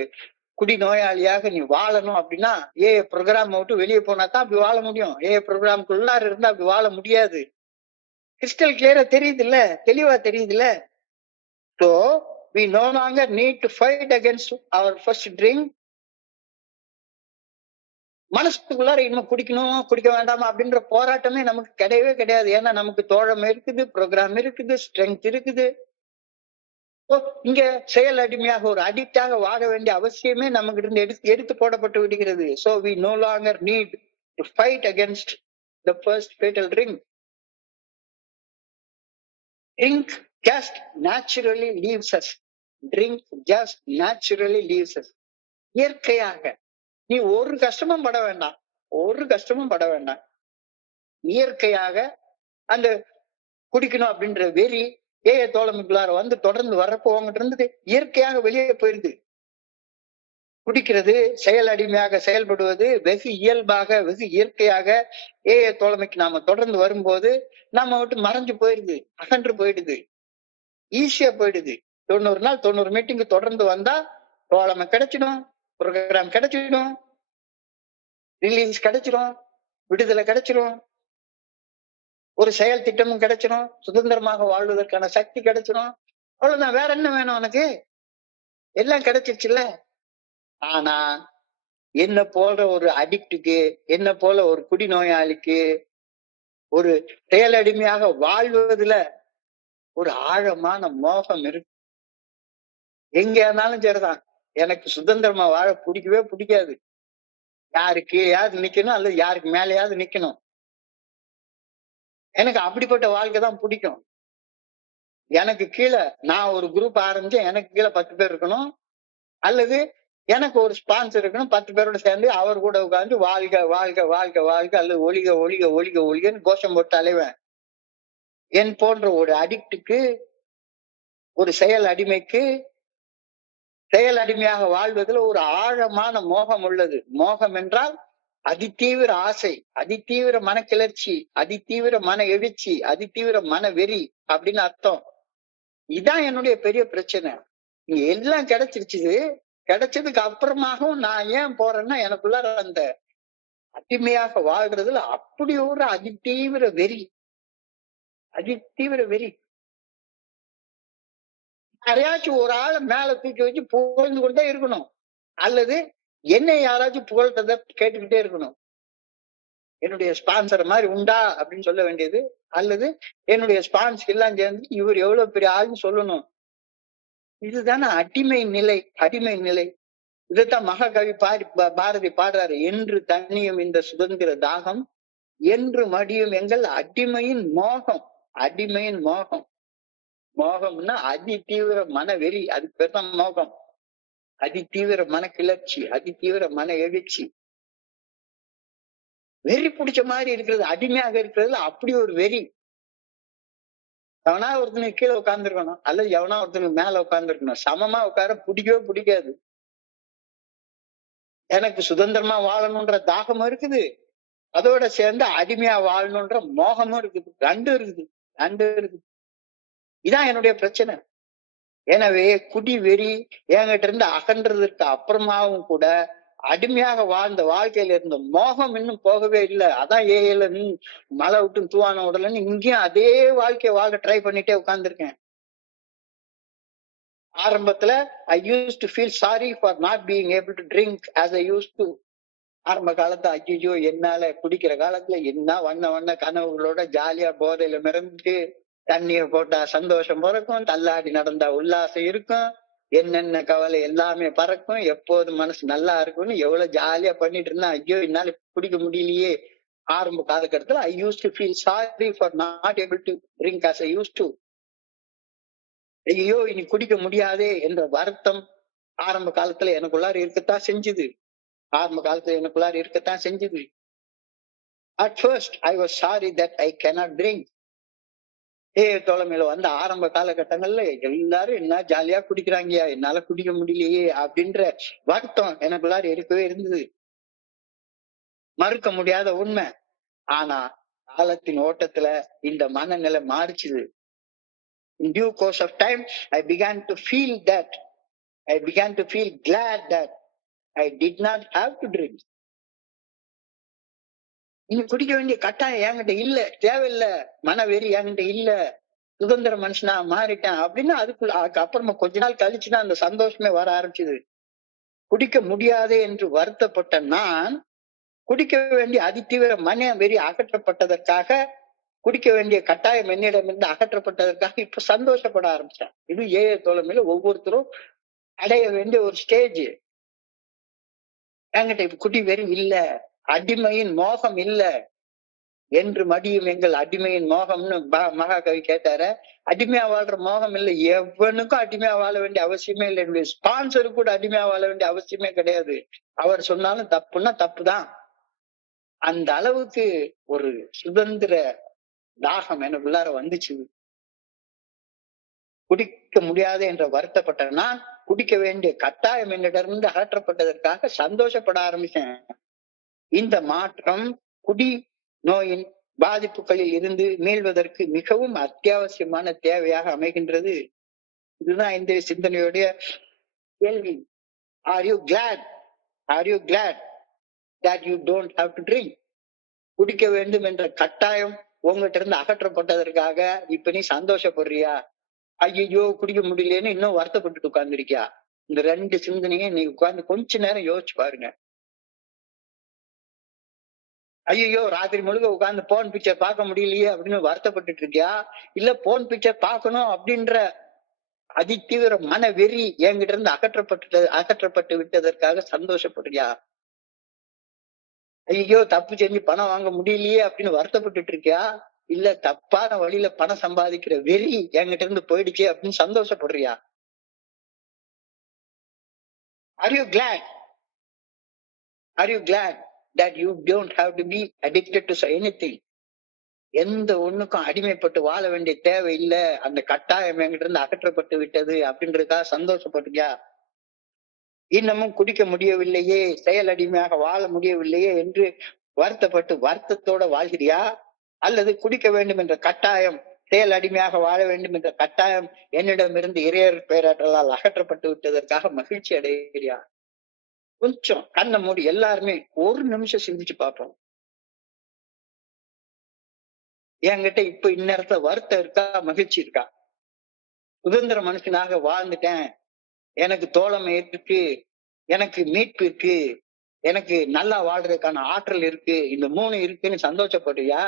குடி நோயாளியாக நீ வாழணும் அப்படின்னா ப்ரோக்ராம் விட்டு வெளியே போனா தான் அப்படி வாழ முடியும். ப்ரோக்ராம்குள்ளார இருந்தா அப்படி வாழ முடியாது. கிறிஸ்டல் கிளியரா தெரியுது இல்ல, தெளிவா தெரியுது இல்ல. So we no longer need to fight against our first drink. மனசுக்குள்ளார இன்னும் குடிக்கணும் குடிக்க வேண்டாமா அப்படின்ற போராட்டமே நமக்கு கிடையவே கிடையாது. ஏன்னா நமக்கு தோழமை இருக்குது, ப்ரோக்ராம் இருக்குது, ஸ்ட்ரென்த் இருக்குது. இங்க செயல் அடிமையாக ஒரு அடிக்டாக வாழ வேண்டிய அவசியமே நமக்கு இருந்து எடுத்து போடப்பட்டு விடுகிறது. So we no longer need to fight against the first fatal drink. Drink just naturally leaves us. Drink just naturally leaves us. இயற்கையாக நீ ஒரு கஷ்டமும் பட வேண்டாம், ஒரு கஷ்டமும் பட வேண்டாம். இயற்கையாக அந்த குடிக்கணும் அப்படின்ற வெறி தோழமைக்குள்ளார வந்து தொடர்ந்து வர்றப்போ உங்ககிட்ட இருந்தது இயற்கையாக வெளியே போயிருது. குடிக்கிறது, செயல் அடிமையாக செயல்படுவது வெகு இயல்பாக வெகு இயற்கையாக தோழமைக்கு நாம தொடர்ந்து வரும்போது நாம விட்டு மறைஞ்சு போயிடுது, அகன்று போயிடுது, ஈஸியா போயிடுது. 90 நாள் 90 மீட்டிங் தொடர்ந்து வந்தா தோழமை கிடைச்சிடும், ப்ரோக்ராம் கிடைச்சிடும், ரிலீஸ் கிடைச்சிடும், விடுதலை கிடைச்சிடும், ஒரு செயல் திட்டமும் கிடைச்சிடும், சுதந்திரமாக வாழ்வதற்கான சக்தி கிடைச்சிடும். அவ்வளவுதான், வேற என்ன வேணும் உனக்கு? எல்லாம் கிடைச்சிருச்சுல்ல. ஆனா என்ன போல ஒரு அடிக்டுக்கு, என்ன போல ஒரு குடிநோயாளிக்கு ஒரு செயல் அடிமையாக வாழ்வதுல ஒரு ஆழமான மோகம் இருக்கு. எங்க இருந்தாலும் சரிதான், எனக்கு சுதந்திரமா வாழ பிடிக்கவே பிடிக்காது. யாருக்கு யாரு நிக்கணும் அல்லது யாருக்கு மேலேயாவது நிக்கணும். எனக்கு அப்படிப்பட்ட வாழ்க்கை தான் பிடிக்கும். எனக்கு கீழே நான் ஒரு குரூப் ஆரம்பிச்சேன், எனக்கு கீழே 10 பேர் இருக்கணும், அல்லது எனக்கு ஒரு ஸ்பான்சர் இருக்கணும், 10 பேரோட சேர்ந்து அவர் கூட உட்கார்ந்து வாழ்க வாழ்க வாழ்க வாழ்க அல்லது ஒளிக ஒளிக ஒளிக ஒளிகன்னு கோஷம் போட்டு அலைவேன். என் போன்ற ஒரு அடிக்டுக்கு, ஒரு செயல் அடிமைக்கு, செயல் அடிமையாக வாழ்வதில் ஒரு ஆழமான மோகம் உள்ளது. மோகம் என்றால் அதிதீவிர ஆசை, அதிதீவிர மனக்கிளர்ச்சி, அதிதீவிர மன எழுச்சி, அதிதீவிர மன வெறி அப்படின்னு அர்த்தம். இதான் என்னுடைய பெரிய பிரச்சனை. இங்க எல்லாம் கிடைச்சிருச்சு, கிடைச்சதுக்கு அப்புறமாகவும் நான் ஏன் போறேன்னா எனக்குள்ளார அந்த அடிமையாக வாழ்றதுல அப்படி ஒரு அதிதீவிர வெறி, அதிதீவிர வெறி. யாரையாச்சும் ஒரு ஆளை மேல தூக்கி வச்சு புகழ்ந்து கொண்டே இருக்கணும், அல்லது என்னை யாராச்சும் புகழ்றத கேட்டுக்கிட்டே இருக்கணும். என்னுடைய ஸ்பான்சர் மாதிரி உண்டா அப்படின்னு சொல்ல வேண்டியது, அல்லது என்னுடைய ஸ்பான்ஸ் எல்லாம் சேர்ந்து இவர் எவ்வளவு பெரிய ஆள்னு சொல்லணும். இதுதானே அடிமை நிலை, அடிமை நிலை. இதைத்தான் மகாகவி பாரதி பாடுறாரு. என்று தண்ணியும் இந்த சுதந்திர தாகம், என்று மடியும் எங்கள் அடிமையின் மோகம். அடிமையின் மோகம். மோகம்னா அதி தீவிர மனவெறி, அதுக்கு பேர் தான் மோகம். அதி தீவிர மன கிளர்ச்சி, அதி தீவிர மன எழுச்சி, வெறி பிடிச்ச மாதிரி இருக்கிறது. அடிமையாக இருக்கிறதுல அப்படி ஒரு வெறி. எவனா ஒருத்தனுக்கு கீழே உட்கார்ந்துருக்கணும், அல்லது எவனா ஒருத்தனுக்கு மேல உட்கார்ந்துருக்கணும். சமமா உட்கார பிடிக்கவே பிடிக்காது. எனக்கு சுதந்திரமா வாழணும்ன்ற தாகமும் இருக்குது, அதோட சேர்ந்து அடிமையா வாழணும்ன்ற மோகமும் இருக்குது. ரெண்டு இருக்குது. இதான் என்னுடைய பிரச்சனை. எனவே குடி வெறி என்கிட்ட இருந்து அகன்றதற்கு அப்புறமாவும் கூட அடிமையாக வாழ்ந்த வாழ்க்கையில இருந்த மோகம் இன்னும் போகவே இல்லை. அதான் ஏஐல மழை விட்டு தூவான உடலன்னு இங்கேயும் அதே வாழ்க்கையை வாழ ட்ரை பண்ணிட்டே உட்கார்ந்துருக்கேன். ஆரம்பத்துல I used to feel sorry for not being able to drink as I used to. ஆரம்ப காலத்துல ஐயோ என்னால குடிக்கிற காலத்துல என்ன வண்ண வண்ண கனவுகளோட ஜாலியா போதையில மிதந்து தண்ணிய போட்டா சந்தோஷம் பிறக்கும், தள்ளாடி நடந்தா உல்லாசம் இருக்கும், என்னென்ன கவலை எல்லாமே பறக்கும், எப்போது மனசு நல்லா இருக்கும்னு எவ்வளவு ஜாலியா பண்ணிட்டு இருந்தா ஐயோ என்னால குடிக்க முடியலையே. ஆரம்ப காலகட்டத்துல I used to feel sorry for not able to drink as I used to. ஐயோ இனி குடிக்க முடியாதே என்ற வருத்தம் ஆரம்ப காலத்துல எனக்குள்ளார இருக்கத்தான் செஞ்சுது. ஆரம்ப காலத்துல எனக்குள்ளார இருக்கத்தான் செஞ்சுது. At first I was sorry that I cannot drink. தோழமையில வந்த ஆரம்ப காலகட்டங்கள்ல எல்லாரும் என்ன ஜாலியா குடிக்கிறாங்கயா, என்னால குடிக்க முடியலையே அப்படின்ற வருத்தம் எனக்குள்ளார இருக்கவே இருந்தது. மறுக்க முடியாத உண்மை. ஆனா காலத்தின் ஓட்டத்துல இந்த மனநிலை மாறிச்சுது. In due course of time, I began to feel glad that I did not have to drink. நீங்க குடிக்க வேண்டிய கட்டாயம் என்கிட்ட இல்ல, தேவையில்லை, மனவெறி என்கிட்ட இல்ல, சுதந்திர மனுஷனா மாறிட்டேன் அப்படின்னு அப்புறமா கொஞ்ச நாள் கழிச்சுதான் அந்த சந்தோஷமே வர ஆரம்பிச்சது. குடிக்க முடியாதே என்று வருத்தப்பட்ட நான் குடிக்க வேண்டிய அதிதீவிர மன வெறி அகற்றப்பட்டதற்காக, குடிக்க வேண்டிய கட்டாயம் என்னிடமிருந்து அகற்றப்பட்டதற்காக இப்ப சந்தோஷப்பட ஆரம்பிச்சேன். இது ஏழை தோழமையில ஒவ்வொருத்தரும் அடைய வேண்டிய ஒரு ஸ்டேஜ். என்கிட்ட இப்ப குடி வெறி இல்ல, அடிமையின் மோகம் இல்ல. என்று மடியும் எங்கள் அடிமையின் மோகம்னு மகாகவி கேட்டாரு. அடிமையா வாழ்ற மோகம் இல்லை. எவனுக்கும் அடிமையா வாழ வேண்டிய அவசியமே இல்லை. என்னுடைய ஸ்பான்சரு கூட அடிமையா வாழ வேண்டிய அவசியமே கிடையாது. அவர் சொன்னாலும் தப்புன்னா தப்புதான். அந்த அளவுக்கு ஒரு சுதந்திர தாகம் எனக்குள்ளார வந்துச்சு. குடிக்க முடியாது என்ற வருத்தப்பட்ட நான் குடிக்க வேண்டிய கட்டாயம் என்னிடமிருந்து அகற்றப்பட்டதற்காக சந்தோஷப்பட ஆரம்பிச்சேன். இந்த மாற்றம் குடி நோயின் பாதிப்புகளில் இருந்து மீள்வதற்கு மிகவும் அத்தியாவசியமான தேவையாக அமைகின்றது. இதுதான் இந்த சிந்தனையுடைய கேள்வி. Are you glad that you don't have to drink? குடிக்க வேண்டும் என்ற கட்டாயம் உங்ககிட்ட இருந்து அகற்றப்பட்டதற்காக இப்ப நீ சந்தோஷப்படுறியா? ஐயோ குடிக்க முடியலன்னு இன்னும் வருத்தப்பட்டு உட்கார்ந்துருக்கியா? இந்த ரெண்டு சிந்தனையும் நீ உட்கார்ந்து கொஞ்ச நேரம் யோசிச்சு பாருங்க. ஐயோ ராத்திரி முழுக்க உட்கார்ந்து போன் பிக்சர் பார்க்க முடியலையே அப்படின்னு வருத்தப்பட்டு இருக்கியா? இல்ல போன் பிக்சர் பார்க்கணும் அப்படின்ற அதிதீவிர மன வெறி என்கிட்ட இருந்து அகற்றப்பட்டு விட்டதற்காக சந்தோஷப்படுறியா? ஐயோ தப்பு செஞ்சு பணம் வாங்க முடியலையே அப்படின்னு வருத்தப்பட்டு இருக்கியா? இல்ல தப்பான வழியில பணம் சம்பாதிக்கிற வெறி என்கிட்ட இருந்து போயிடுச்சு அப்படின்னு சந்தோஷப்படுறியா? Are you glad that you don't have to be addicted to anything? எந்த ஒண்ணுக்கும் அடிமைப்பட்டு வாழ வேண்டிய தேவை இல்லை, அந்த கட்டாயம் என்கிட்ட இருந்து அகற்றப்பட்டு விட்டது அப்படின்றதுக்காக சந்தோஷப்படுறியா? இன்னமும் குடிக்க முடியவில்லையே, செயல் அடிமையாக வாழ முடியவில்லையே என்று வருத்தத்தோட வாழ்கிறியா? அல்லது குடிக்க வேண்டும் என்ற கட்டாயம், செயல் அடிமையாக வாழ வேண்டும் என்ற கட்டாயம் என்னிடமிருந்து இறையர் பேராற்றலால் அகற்றப்பட்டு விட்டதற்காக மகிழ்ச்சி அடைகிறியா? கொஞ்சம் கண்ணை மூடி எல்லாருமே ஒரு நிமிஷம் சிந்திச்சு பார்ப்போம். என்கிட்ட இப்ப இந்நேரத்துல வருத்தம் இருக்கா, மகிழ்ச்சி இருக்கா? சுதந்திர மனுஷனாக வாழ்ந்துட்டேன், எனக்கு தோழமை இருக்கு, எனக்கு மீட்பு இருக்கு, எனக்கு நல்லா வாழ்றதுக்கான ஆற்றல் இருக்கு, இந்த மூணு இருக்குன்னு சந்தோஷப்படுறியா?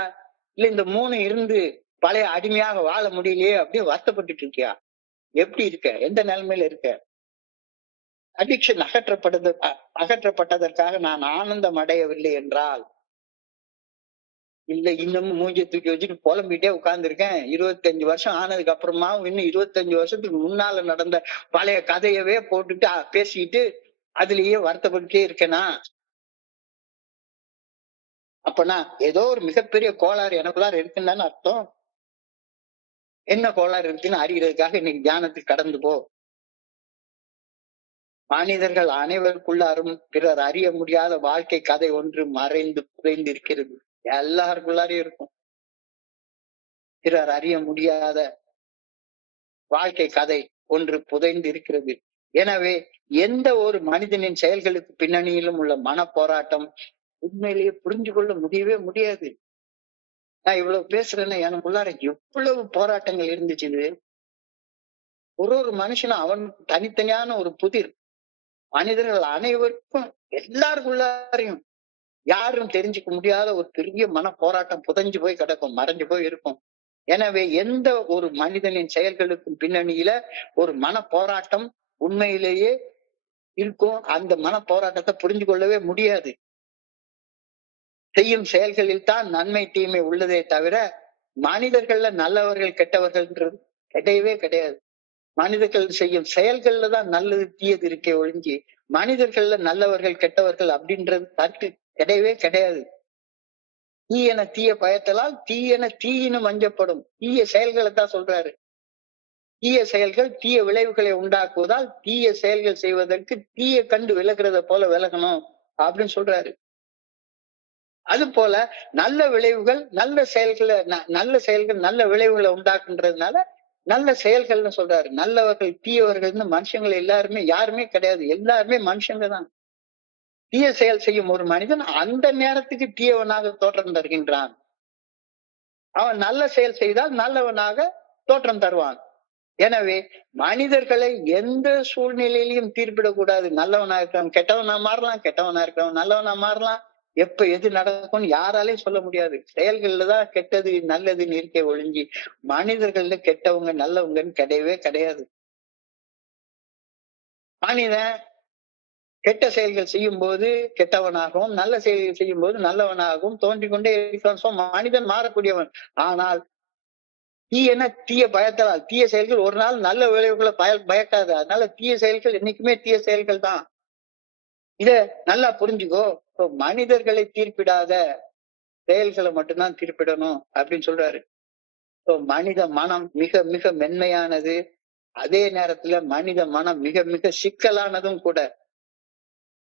இல்ல இந்த மூணு இருந்து பழைய அடிமையாக வாழ முடியலையே அப்படின்னு வருத்தப்பட்டு இருக்கியா? எப்படி இருக்க? எந்த நிலைமையில இருக்க? அடிக்ஷன் அகற்றப்பட்டதற்காக நான் ஆனந்தம் அடையவில்லை என்றால், இல்ல இன்னமும் மூஞ்சி தூக்கி வச்சுட்டு புலம்பிட்டே உட்கார்ந்துருக்கேன், 25 வருஷம் ஆனதுக்கு அப்புறமா இன்னும் 25 வருஷத்துக்கு முன்னால நடந்த பழைய கதையவே போட்டுட்டு பேசிக்கிட்டு அதுலயே வருத்தப்பட்டுட்டே இருக்கேனா? அப்பனா ஏதோ ஒரு மிகப்பெரிய கோளாறு எனக்குள்ளார இருக்குன்னு அர்த்தம். என்ன கோளாறு இருக்குன்னு அறிகிறதுக்காக இன்னைக்கு தியானத்துக்கு கடந்து போ. மனிதர்கள் அனைவருக்குள்ளாரும் பிறர் அறிய முடியாத வாழ்க்கை கதை ஒன்று மறைந்து புதைந்து இருக்கிறது. எல்லாருக்குள்ளாரையும் இருக்கும் பிறர் அறிய முடியாத வாழ்க்கை கதை ஒன்று புதைந்து இருக்கிறது. எனவே எந்த ஒரு மனிதனின் செயல்களுக்கு பின்னணியிலும் உள்ள மன போராட்டம் உண்மையிலேயே புரிஞ்சு கொள்ள முடியவே முடியாது. நான் இவ்வளவு பேசுறேன்னா எனக்குள்ளார எவ்வளவு போராட்டங்கள் இருந்துச்சு. ஒரு மனுஷனும் அவன் தனித்தனியான ஒரு புதிர். மனிதர்கள் அனைவருக்கும் எல்லாருக்குள்ளாரையும் யாரும் தெரிஞ்சுக்க முடியாத ஒரு பெரிய மன போராட்டம் புதைஞ்சு போய் கிடக்கும், மறைஞ்சு போய் இருக்கும். எனவே எந்த ஒரு மனிதனின் செயல்களுக்கும் பின்னணியில ஒரு மன போராட்டம் உண்மையிலேயே இருக்கும். அந்த மன போராட்டத்தை புரிஞ்சு கொள்ளவே முடியாது. செய்யும் செயல்களில் தான் நன்மை தீமை உள்ளதே தவிர மனிதர்கள்ல நல்லவர்கள் கெட்டவர்கள்ன்றது கிடையவே கிடையாது. மனிதர்கள் செய்யும் செயல்கள்ல தான் நல்லது தீயது இருக்கே ஒழிஞ்சு மனிதர்கள்ல நல்லவர்கள் கெட்டவர்கள் அப்படின்றது கருத்து கிடையவே கிடையாது. தீயன தீய பயத்தலால் தீயன தீயினும் வஞ்சப்படும். தீய செயல்களை தான் சொல்றாரு. தீய செயல்கள் தீய விளைவுகளை உண்டாக்குவதால் தீய செயல்கள் செய்வதற்கு தீய கண்டு விலகிறத போல விலகணும் அப்படின்னு சொல்றாரு. அது போல நல்ல விளைவுகள் நல்ல செயல்கள் நல்ல விளைவுகளை உண்டாக்குன்றதுனால நல்ல செயல்கள்னு சொல்றாரு. நல்லவர்கள் தீயவர்கள்னு மனுஷங்கள் எல்லாருமே யாருமே கிடையாது. எல்லாருமே மனுஷங்க தான். தீய செயல் செய்யும் ஒரு மனிதன் அந்த நேரத்துக்கு தீயவனாக தோற்றம் தருகின்றான். அவன் நல்ல செயல் செய்தால் நல்லவனாக தோற்றம் தருவான். எனவே மனிதர்களை எந்த சூழ்நிலையிலையும் தீர்ப்பிடக்கூடாது. நல்லவனா இருக்கிறவன் கெட்டவனா மாறலாம், கெட்டவனா இருக்கிறவன் நல்லவனா மாறலாம். எப்ப எது நடக்கும்னு யாராலையும் சொல்ல முடியாது. செயல்கள்லதான் கெட்டது நல்லதுன்னு இருக்கே ஒழிஞ்சி மனிதர்கள்ல கெட்டவங்க நல்லவங்கன்னு கிடையவே கிடையாது. மனிதன் கெட்ட செயல்கள் செய்யும் போது கெட்டவனாகவும் நல்ல செயல்கள் செய்யும் போது நல்லவனாகவும் தோன்றிக் கொண்டே இருக்கிறான். மனிதன் மாறக்கூடியவன். ஆனால் தீய பயத்தலால் தீய செயல்கள் ஒரு நாள் நல்ல விளைவுகளை பயக்காது. அதனால தீய செயல்கள் என்னைக்குமே தீய செயல்கள் தான். இத நல்லா புரிஞ்சுக்கோ. மனிதர்களை தீர்ப்பிடாத செயல்களை மட்டும்தான் தீர்ப்பிடணும் அப்படின்னு சொல்றாரு. மனித மனம் மிக மிக மென்மையானது. அதே நேரத்துல மனித மனம் மிக மிக சிக்கலானதும் கூட.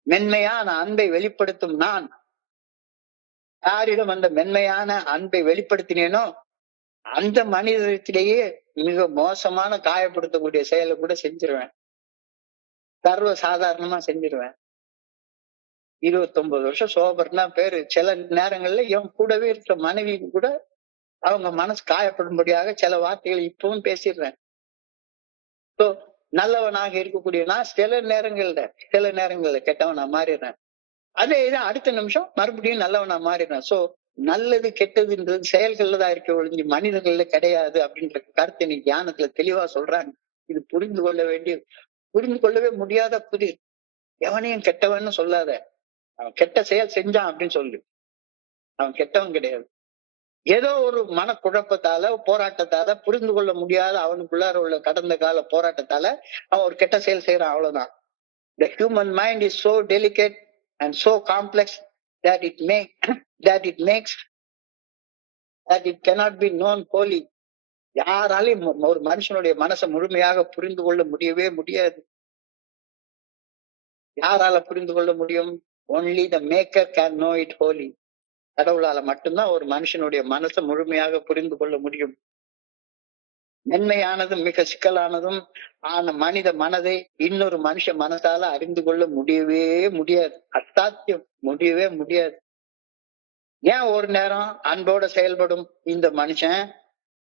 மென்மையான அன்பை வெளிப்படுத்தும் நான் யாரிடம் அந்த மென்மையான அன்பை வெளிப்படுத்தினேனோ அந்த மனிதத்திலேயே மிக மோசமான காயப்படுத்தக்கூடிய செயலை கூட செஞ்சிருவேன். சர்வ சாதாரணமா செஞ்சிருவேன். 29 வருஷம் சோபர்னா பேரு. சில நேரங்கள்ல என் கூடவே இருக்கிற மனைவி கூட அவங்க மனசு காயப்படும்படியாக சில வார்த்தைகளை இப்பவும் பேசிடுறேன். நல்லவனாக இருக்கக்கூடிய நான் சில நேரங்கள்ல கெட்டவனா மாறிடுறேன். அதே இது அடுத்த நிமிஷம் மறுபடியும் நல்லவனா மாறிடுறேன். நல்லது கெட்டதுன்றது செயல்கள்ல தான் இருக்க ஒழிஞ்சு மனிதர்கள்ல கிடையாது அப்படின்ற கருத்தை இன்னைக்கு தியானத்துல தெளிவா சொல்றாங்க. இது புரிந்து கொள்ளவே முடியாத புதிர். எவனையும் கெட்டவன்னு சொல்லாத. அவன் கெட்ட செயல் செஞ்சான் அப்படின்னு சொல்லு. அவன் கெட்டவன் கிடையாது. ஏதோ ஒரு மனக்குழப்பத்தால போராட்டத்தால புரிந்து கொள்ள முடியாத அவனுக்குள்ளார உள்ள கடந்த கால போராட்டத்தால அவன் ஒரு கெட்ட செயல் செய்யறான், அவ்வளவுதான். The human mind is so delicate and so complex that it cannot be known wholly. யாராலையும் ஒரு மனுஷனுடைய மனசை முழுமையாக புரிந்து கொள்ள முடியவே முடியாது. யாரால புரிந்து கொள்ள முடியும்? Only the maker can know it wholly. கடவுளால மட்டும்தான் ஒரு மனுஷனுடைய மனசை முழுமையாக புரிந்து கொள்ள முடியும். மென்மையானதும் மிக சிக்கலானதும் ஆன மனித மனதை இன்னொரு மனுஷ மனசால அறிந்து கொள்ள முடியவே முடியாது. அசாத்தியம். முடியவே முடியாது. ஏன் ஒரு நேரம் அன்போட செயல்படும் இந்த மனுஷன்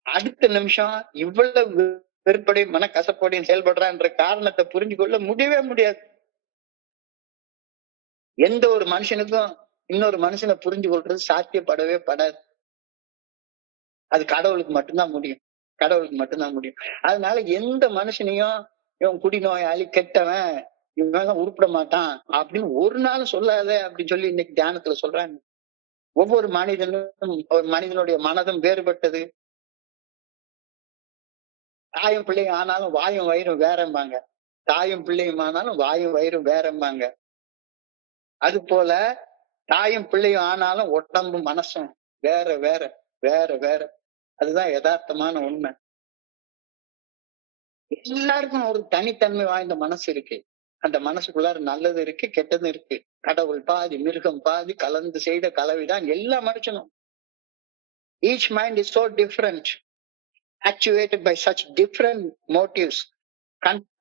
அடுத்த நிமிஷம் இவ்வளவு வெறுப்படையும் மனக்கசப்போடையும் செயல்படுறான்ற காரணத்தை புரிஞ்சு கொள்ள முடியவே முடியாது. எந்த ஒரு மனுஷனுக்கும் இன்னொரு மனுஷனை புரிஞ்சு கொள்றது சாத்தியப்படவே படாது. அது கடவுளுக்கு மட்டும்தான் முடியும். அதனால எந்த மனுஷனையும் இவன் குடிநோயாளி கெட்டவன் இவன் உருப்பிட மாட்டான் அப்படின்னு ஒரு நாள் சொல்லாத அப்படின்னு சொல்லி இன்னைக்கு தியானத்துல சொல்றாங்க. ஒவ்வொரு மனிதனுடைய மனதும் வேறுபட்டது. தாயும் பிள்ளையும் ஆனாலும் வாயும் வயிறும் வேறம்பாங்க. தாயும் பிள்ளையும் ஆனாலும் வாயும் வயிறும் வேறம்பாங்க. அது போல தாயும் பிள்ளையும் ஆனாலும் உடம்பும் மனசும் வேற வேற வேற வேற. அதுதான் யதார்த்தமான உண்மை. எல்லாருக்கும் ஒரு தனித்தன்மை வாய்ந்த மனசு இருக்கு. அந்த மனசுக்குள்ளார நல்லது இருக்கு, கெட்டது இருக்கு. கடவுள் பாதி, மிருகம் பாதி, கலந்து செய்த கலவைதான் எல்லா மனுஷனும். Each mind is so different, actuated by such different motives,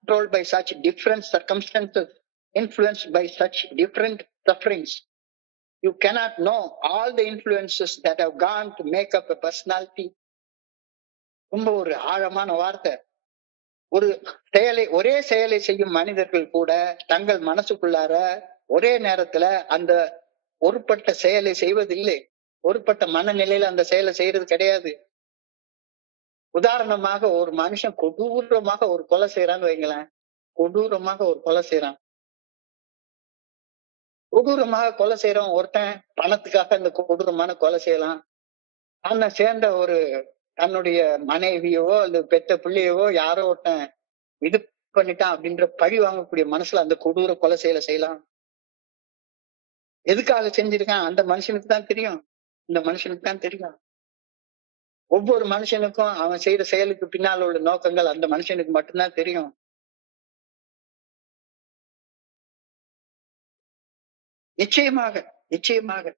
controlled by such different circumstances, influenced by such different sufferings. You cannot know all the influences that have gone to make up a personality. ரொம்ப ஒரு ஆழமான வார்த்தை. ஒரு ஒரே செயலை செய்யும் மனிதர்கள் கூட தங்கள் மனசுக்குள்ளார ஒரே நேரத்துல அந்த ஒருபட்ட செயலை செய்வதில்லை. ஒருபட்ட மனநிலையில அந்த செயலை செய்யறது கிடையாது. உதாரணமாக ஒரு மனுஷன் கொடூரமாக ஒரு கொலை செய்யறான்னு வைங்களேன். கொடூரமாக ஒரு கொலை செய்யறான். கொடூரமாக கொலை செய்யறவன் ஒருத்தன் பணத்துக்காக இந்த கொடூரமான கொலை செய்யலாம். ஆனா சேர்ந்த ஒரு தன்னுடைய மனைவியவோ அல்லது பெத்த பிள்ளையவோ யாரோ ஒருத்தன் இது பண்ணிட்டான் அப்படின்ற பழி வாங்கக்கூடிய மனசுல அந்த கொடூர கொலை செய்யலாம். எதுக்காக செஞ்சிருக்கான் அந்த மனுஷனுக்கு தான் தெரியும். இந்த மனுஷனுக்கு தான் தெரியும். ஒவ்வொரு மனுஷனுக்கும் அவன் செய்யற செயலுக்கு பின்னால் உள்ள நோக்கங்கள் அந்த மனுஷனுக்கு மட்டும்தான் தெரியும். நிச்சயமாக நிச்சயமாக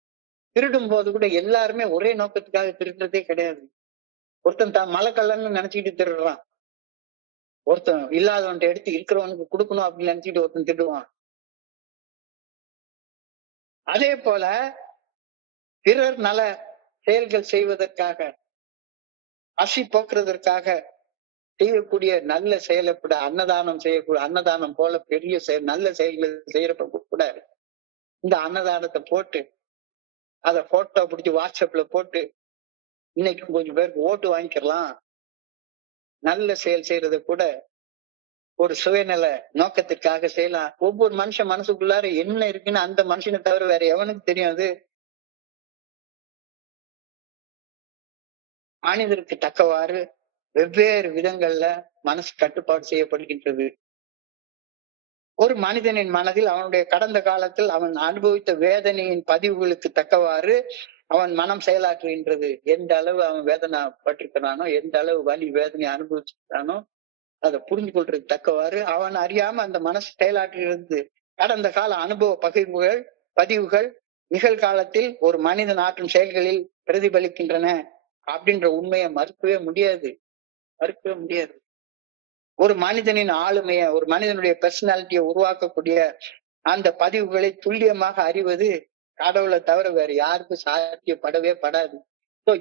திருடும் போது கூட எல்லாருமே ஒரே நோக்கத்துக்காக திருடுறதே கிடையாது. ஒருத்தன் தான் மலைக்கல்லன்னு நினைச்சுக்கிட்டு திருடுறான். ஒருத்தன் இல்லாதவன்ட்ட எடுத்து இருக்கிறவனுக்கு கொடுக்கணும் அப்படின்னு நினைச்சிட்டு ஒருத்தன் திருடுவான். அதே போல பிறர் நல செயல்கள் செய்வதற்காக, பசி போக்குறதற்காக செய்யக்கூடிய நல்ல செயலை கூட அன்னதானம் செய்யக்கூடிய அன்னதானம் போல பெரிய செயல் நல்ல செயல்கள் செய்யறப்ப கூட இந்த அன்னதானத்தை போட்டு அதை போட்டோ பிடிச்சி வாட்ஸ்அப்ல போட்டு இன்னைக்கு கொஞ்சம் பேருக்கு ஓட்டு வாங்கிக்கலாம் நல்ல செயல் செய்யறத கூட ஒரு சுயநல நோக்கத்திற்காக செய்யலாம். ஒவ்வொரு மனுஷன் மனசுக்குள்ளார என்ன இருக்குன்னு அந்த மனுஷனை தவிர வேற எவனுக்கு தெரியும்? அது மனிதருக்கு தக்கவாறு வெவ்வேறு விதங்கள்ல மனசு கட்டுப்பாடு செய்யப்படுகின்றது. ஒரு மனிதனின் மனதில் அவனுடைய கடந்த காலத்தில் அவன் அனுபவித்த வேதனையின் பதிவுகளுக்கு தக்கவாறு அவன் மனம் செயலாற்றுகின்றது. எந்த அளவு அவன் வேதனை பட்டிருக்கிறானோ, எந்த அளவு வலி வேதனை அனுபவிச்சிருக்கானோ அதை புரிஞ்சு கொள்றதுக்கு தக்கவாறு அவன் அறியாம அந்த மனசு செயலாற்றுகிறது. கடந்த கால அனுபவ பதிவுகள் நிகழ்காலத்தில் ஒரு மனிதன் ஆற்றும் செயல்களில் பிரதிபலிக்கின்றன அப்படின்ற உண்மையை மறுக்கவே முடியாது. ஒரு மனிதனின் ஆளுமைய, ஒரு மனிதனுடைய பர்சனாலிட்டியை உருவாக்கக்கூடிய அந்த பதிவுகளை துல்லியமாக அறிவது கடவுளை தவிர வேற யாருக்கும் சாத்தியப்படவே படாது.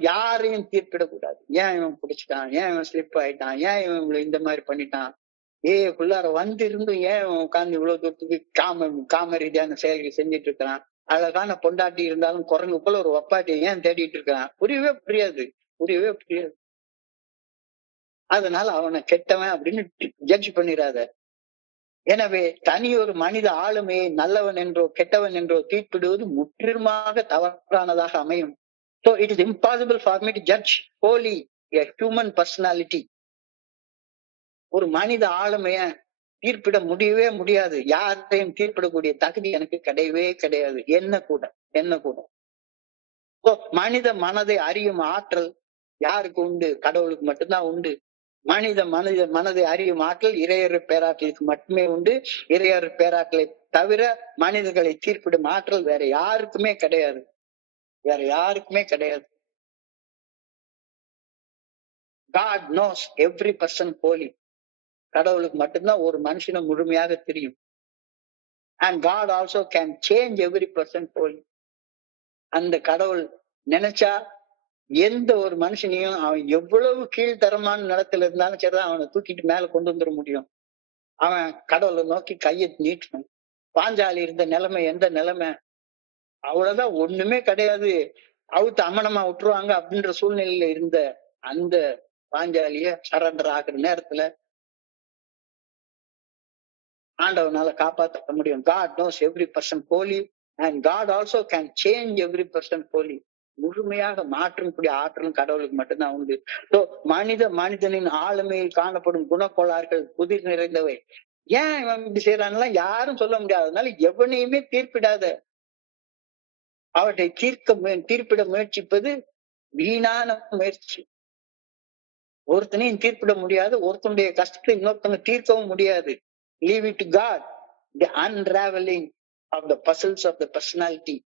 யாரையும் தீர்ப்பிடக்கூடாது. ஏன் இவன் பிடிச்சிட்டான், ஏன் இவன் ஸ்லிப் ஆயிட்டான், ஏன் இவன் இந்த மாதிரி பண்ணிட்டான், குள்ளார வந்து இருந்தும் ஏன் இவன் உட்கார்ந்து இவ்வளவு தூரத்துக்கு காம ரீதியான செயல்கள் செஞ்சுட்டு இருக்கிறான், அழகான பொண்டாட்டி இருந்தாலும் குரங்கு போல ஒரு ஒப்பாட்டியை ஏன் தேடிட்டு இருக்கிறான், புரியவே புரியாது. அதனால அவனை கெட்டவன் அப்படின்னு ஜட்ஜ் பண்ணிடாத. எனவே தனி ஒரு மனித ஆளுமையை நல்லவன் என்றோ கெட்டவன் என்றோ தீர்ப்பிடுவது முற்றிலுமாக தவறானதாக அமையும். So it is impossible for me to judge wholly a human personality. ஒரு மனித ஆளுமைய தீர்ப்பிட முடியவே முடியாது. யாரையும் தீர்ப்பிடக்கூடிய தகுதி எனக்கு கிடையாது. என்ன கூட மனித மனதை அறியும் ஆற்றல் யாருக்கு உண்டு? கடவுளுக்கு மட்டும்தான் உண்டு. மனதை அறியும் ஆற்றல் இறையறு பேராற்றலுக்கு மட்டுமே உண்டு. இறையறு பேராற்றலை தவிர மனிதர்களை தீர்ப்பிடும் ஆற்றல் வேற யாருக்குமே கிடையாது. God knows every person wholly. கடவுளுக்கு மட்டும்தான் ஒரு மனுஷனை முழுமையாக தெரியும். And God also can change every person wholly. அந்த கடவுள் நினைச்சா எந்த ஒரு மனுஷனையும் அவன் எவ்வளவு கீழ்த்தரமான நிலத்துல இருந்தாலும் சரிதான் அவனை தூக்கிட்டு மேல கொண்டு வந்துட முடியும். அவன் கடவுளை நோக்கி கையை நீட்டணும். பாஞ்சாலி இருந்த நிலைமை எந்த நிலைமை? அவ்வளவுதான், ஒண்ணுமே கிடையாது, அவுத்து அமனமா விட்டுருவாங்க அப்படின்ற சூழ்நிலையில இருந்த அந்த பாஞ்சாலிய சரண்டர் ஆகுற நேரத்துல ஆண்டவனால காப்பாற்ற முடியும். God knows every person wholly and God also can change every person wholly. முழுமையாக மாற்றக்கூடிய ஆற்றலும் கடவுளுக்கு மட்டும்தான் உண்டு. மனிதனின் ஆளுமையில் காணப்படும் குணக்கோளாறுகள் புதிர் நிறைந்தவை. ஏன் இவன் இப்படி செய்யறான்லாம் யாரும் சொல்ல முடியாது. அதனால எவனையுமே தீர்ப்பிடாத. அவற்றை தீர்ப்பிட முயற்சிப்பது வீணான முயற்சி. ஒருத்தனையும் தீர்ப்பிட முடியாது. ஒருத்தனுடைய கஷ்டத்தை இன்னொருத்தவங்க தீர்க்கவும் முடியாது. Leave it to God, the unraveling of the puzzles of the personality.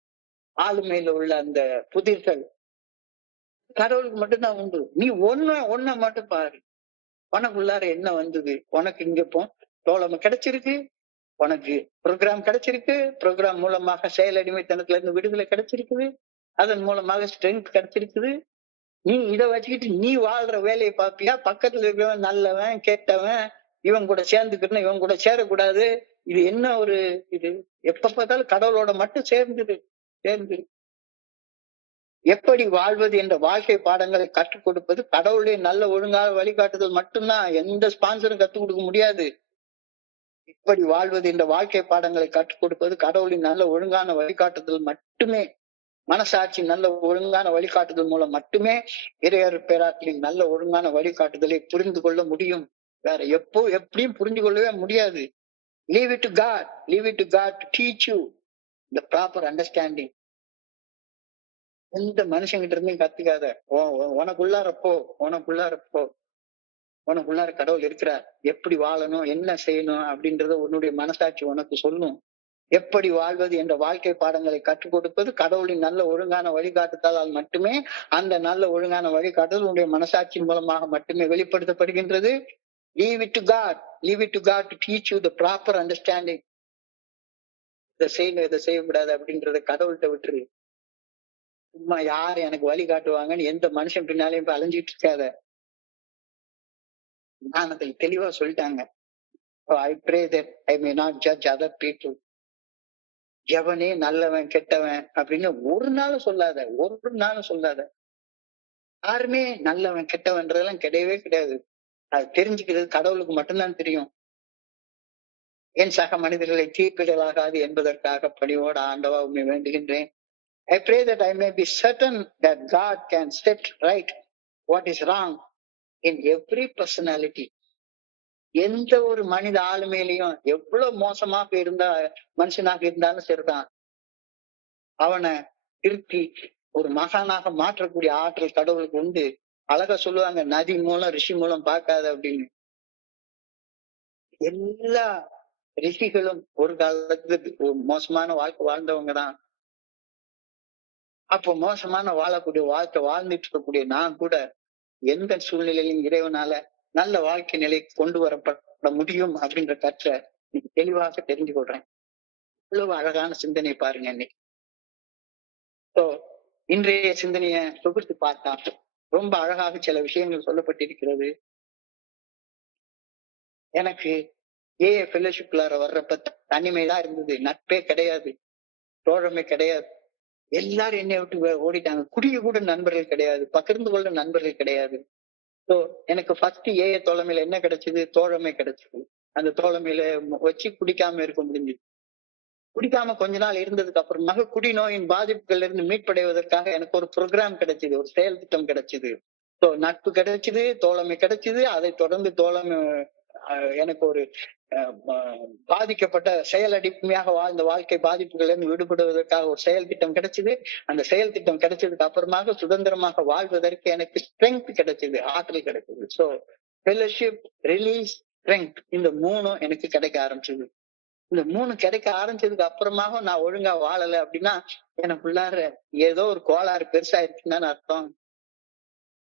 ஆளுமையில உள்ள அந்த புதிர்கள் கடவுளுக்கு மட்டும்தான் உண்டு. நீ ஒன்ன மட்டும் பாரு, உனக்குள்ளார என்ன வந்தது, உனக்கு இங்க தோழமை கிடைச்சிருக்கு, உனக்கு ப்ரோக்ராம் கிடைச்சிருக்கு, ப்ரோக்ராம் மூலமாக செயல் அடிமைத்தனத்துல இருந்து விடுதலை கிடைச்சிருக்குது, அதன் மூலமாக ஸ்ட்ரென்த் கிடைச்சிருக்குது. நீ இதை வச்சுக்கிட்டு நீ வாழ்ற வேலையை பாப்பியா? பக்கத்துல இருக்கிறவன் நல்லவன் கெட்டவன், இவன் கூட சேர்ந்துக்கணும் இவன் கூட சேரக்கூடாது. இது என்ன ஒரு இது? எப்ப பார்த்தாலும் கடவுளோட மட்டும் சேர்ந்துரு சேர்ந்து எப்படி வாழ்வது என்ற வாழ்க்கை பாடங்களை கற்றுக் கொடுப்பது கடவுளுடைய நல்ல ஒழுங்கான வழிகாட்டுதல் மட்டும்தான். எந்த ஸ்பான்சரும் கற்றுக் கொடுக்க முடியாது. இப்படி வாழ்வது என்ற வாழ்க்கை பாடங்களை கற்றுக் கொடுப்பது கடவுளின் நல்ல ஒழுங்கான வழிகாட்டுதல் மட்டுமே. மனசாட்சி நல்ல ஒழுங்கான வழிகாட்டுதல் மூலம் மட்டுமே இறையர் பேராற்றின் நல்ல ஒழுங்கான வழிகாட்டுதலை புரிந்து கொள்ள முடியும். வேற எப்படியும் புரிந்து கொள்ளவே முடியாது. Leave it to God, leave it to God to teach you the proper understanding. எந்த மனுஷங்கிட்ட இருந்தும் கத்துக்காத. உனக்குள்ளாரப்போ உனக்குள்ளாரப்போ உனக்குள்ளார கடவுள் இருக்கிறார். எப்படி வாழணும் என்ன செய்யணும் அப்படின்றத உன்னுடைய மனசாட்சி உனக்கு சொல்லும். எப்படி வாழ்வது என்ற வாழ்க்கை பாடங்களை கற்றுக் கொடுப்பது கடவுளின் நல்ல ஒழுங்கான வழிகாட்டுதலால் மட்டுமே. அந்த நல்ல ஒழுங்கான வழிகாட்டுதல் உன்னுடைய மனசாட்சியின் மூலமாக மட்டுமே வெளிப்படுத்தப்படுகின்றது. Leave it to God, leave it to God to teach you the proper understanding. இதை செய்யணும் இதை செய்யக்கூடாது அப்படின்றத கடவுள்கிட்ட விட்டுரு. சும்மா யாரு எனக்கு வழி காட்டுவாங்கன்னு எந்த மனுஷன் பின்னாலையும் இப்ப அலைஞ்சிட்டு இருக்காத. ஞானத்தில் தெளிவா சொல்லிட்டாங்க. I pray that I may not judge other people. எவனே நல்லவன் கெட்டவன் அப்படின்னு ஒரு நாளும் சொல்லாத, ஒரு நாளும் சொல்லாத. யாருமே நல்லவன் கெட்டவன்றதெல்லாம் கிடையவே கிடையாது. அது தெரிஞ்சுக்கிறது கடவுளுக்கு மட்டும்தான் தெரியும். என் சக மனிதர்களை தீர்ப்பிடலாகாது என்பதற்காக பணிவோடு ஆண்டவா உண்மை வேண்டுகின்றேன். I pray that I may be certain that God can set right what is wrong in every personality. எந்த ஒரு மனித ஆளுமையிலையும் எவ்வளவு மோசமாக இருந்தா மனுஷனாக இருந்தாலும் சரிதான், அவனை திருத்தி ஒரு மகானாக மாற்றக்கூடிய ஆற்றல் கடவுளுக்கு உண்டு. அழகா சொல்லுவாங்க, நதி மூலம் ரிஷி மூலம் பார்க்காத அப்படின்னு. எல்லா ரிஷிகளும் ஒரு காலத்துக்கு மோசமான வாழ்க்கை வாழ்ந்தவங்க தான். அப்போ மோசமான வாழக்கூடிய வாழ்க்கை வாழ்ந்துட்டு இருக்கக்கூடிய நான் கூட எந்த சூழ்நிலையிலும் இறைவனால நல்ல வாழ்க்கை நிலைக்கு கொண்டு வரப்பட முடியும் அப்படின்ற கற்றை தெளிவாக தெரிஞ்சு கொள்றேன். இவ்வளவு அழகான சிந்தனை பாருங்க இன்னைக்கு. இன்றைய சிந்தனைய தொகுத்து பார்த்தா ரொம்ப அழகாக சில விஷயங்கள் சொல்லப்பட்டிருக்கிறது. எனக்கு ஃபெல்லோஷிப்ல வர்றப்ப தனிமைதான் இருந்தது, நட்பே கிடையாது, தோழமை கிடையாது. எல்லாரும் என்னை விட்டு ஓடிட்டாங்க. குடிய கூட நண்பர்கள் கிடையாது, பகிர்ந்து கொள்ள நண்பர்கள் கிடையாது. எனக்கு ஃபர்ஸ்ட் தோழமையில என்ன கிடைச்சது? தோழமை கிடைச்சது. அந்த தோழமையில வச்சு குடிக்காம இருக்க முடிஞ்சது. குடிக்காம கொஞ்ச நாள் இருந்ததுக்கு அப்புறமாக குடிநோயின் பாதிப்புகள்ல இருந்து மீட்படைவதற்காக எனக்கு ஒரு ப்ரோக்ராம் கிடைச்சது, ஒரு செயல் திட்டம் கிடைச்சது. நட்பு கிடைச்சது, தோழமை கிடைச்சது. அதை தொடர்ந்து தோழமை எனக்கு ஒரு பாதிக்கப்பட்ட செயல் அடிப்படையாக வாழ்ந்த வாழ்க்கை பாதிப்புகள்ல இருந்து விடுபடுவதற்காக ஒரு செயல் திட்டம் கிடைச்சது. அந்த செயல் திட்டம் கிடைச்சதுக்கு அப்புறமாக சுதந்திரமாக வாழ்வதற்கு எனக்கு ஸ்ட்ரென்த் கிடைச்சது, ஆற்றல் கிடைச்சது. சோ ஃபெல்லோஷிப், ரிலீஸ், ஸ்ட்ரென்த், இந்த மூணும் எனக்கு கிடைக்க ஆரம்பிச்சது. இந்த மூணு கிடைக்க ஆரம்பிச்சதுக்கு அப்புறமாக நான் ஒழுங்கா வாழல அப்படின்னா எனக்குள்ளார ஏதோ ஒரு கோளாறு பெருசாயிருச்சுன்னு அர்த்தம்.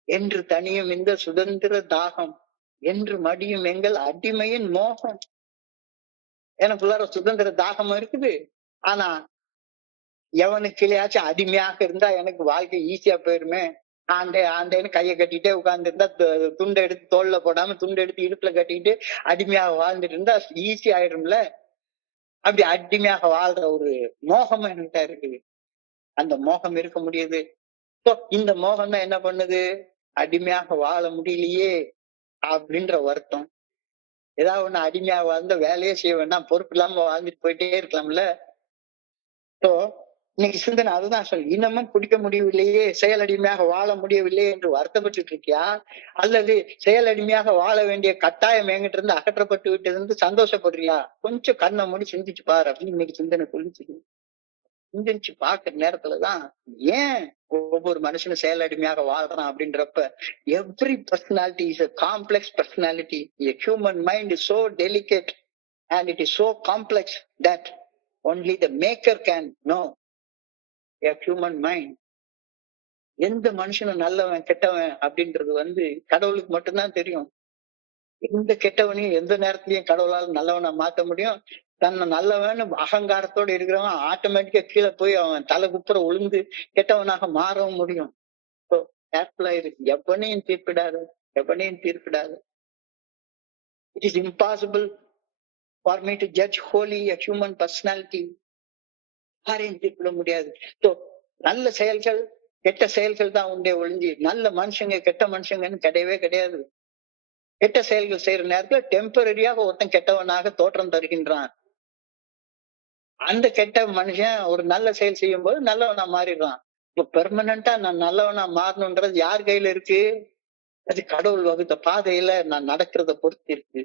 என்று தனியும் இந்த சுதந்திர தாகம், என்று மடியும் எங்கள் அடிமையின் மோகம். எனக்குள்ளார சுதந்திர தாகம் இருக்குது. ஆனா எவனுக்குள்ளையாச்சும் அடிமையாக இருந்தா எனக்கு வாழ்க்கை ஈஸியா போயிருமே. ஆண்டேன்னு கையை கட்டிட்டே உட்கார்ந்து இருந்தா, துண்டை எடுத்து தோல்ல போடாம துண்டை எடுத்து இடுப்புல கட்டிக்கிட்டு அடிமையாக வாழ்ந்துட்டு இருந்தா ஈஸி ஆயிடும்ல. அப்படி அடிமையாக வாழ்ற ஒரு மோகம் என்கிட்ட இருக்குது. அந்த மோகம் இருக்க முடியுது. இந்த மோகம் தான் என்ன பண்ணுது? அடிமையாக வாழ முடியலையே அப்படின்ற வருத்தம். ஏதாவது ஒண்ணு அடிமையா வாழ்ந்த வேலையே செய்ய வேண்டாம், பொறுப்பு இல்லாம வாழ்ந்துட்டு போயிட்டே இருக்கலாம்ல. இன்னைக்கு சிந்தனை அதுதான் சொல்லு. இன்னமும் குடிக்க முடியவில்லையே, செயலடிமையாக வாழ முடியவில்லை என்று வருத்தப்பட்டு இருக்கியா? அல்லது செயலடிமையாக வாழ வேண்டிய கட்டாயம் என்கிட்ட இருந்து அகற்றப்பட்டு விட்டு சந்தோஷப்படுறியா? கொஞ்சம் கண்ணை மூடி சிந்திச்சு பாரு அப்படின்னு இன்னைக்கு சிந்தனை சொல்லிச்சு. சிந்திச்சு பாக்குற நேரத்துலதான் ஏன் ஒவ்வொரு மனுஷனும் செயலடிமையாக வாழ்றான் அப்படின்றப்ப, every personality is a complex personality. A human mind is so delicate and it is so complex that only the maker can know a human mind. எந்த மனுஷனும் நல்லவன் கெட்டவன் அப்படின்றது கடவுளுக்கு மட்டும்தான் தெரியும். எந்த கெட்டவனையும் எந்த நேரத்திலயும் கடவுளால் நல்லவனா மாத்த முடியும். தன்னை நல்லவன்னு அகங்காரத்தோட இருக்கிறவன் ஆட்டோமேட்டிக்கா கீழே போய் அவன் தலை குப்புற உளுந்து கெட்டவனாக மாறவும் முடியும். கேர்ஃபுல்லா இருக்கு. எவனையும் தீர்ப்பிடாது, எவனையும் தீர்ப்பிடாது. It is impossible for me to judge wholly a human personality. யாரையும் தீர்ப்பிட முடியாது. So, நல்ல செயல்கள் கெட்ட செயல்கள் தான் உண்டே ஒழிஞ்சு நல்ல மனுஷங்க கெட்ட மனுஷங்கன்னு கிடையவே கிடையாது. கெட்ட செயல்கள் செய்யற நேரத்துல டெம்பரரியாக ஒருத்தன் கெட்டவனாக தோற்றம் தருகின்றான். அந்த கெட்ட மனுஷன் ஒரு நல்ல செயல் செய்யும் போது நல்லவனா மாறிடுறான். இப்ப பெர்மனண்டா நான் நல்லவனா மாறணும்ன்றது யார் கையில இருக்கு? அது கடவுள் வகுத்த பாதையில நான் நடக்கிறத பொறுத்து இருக்கு.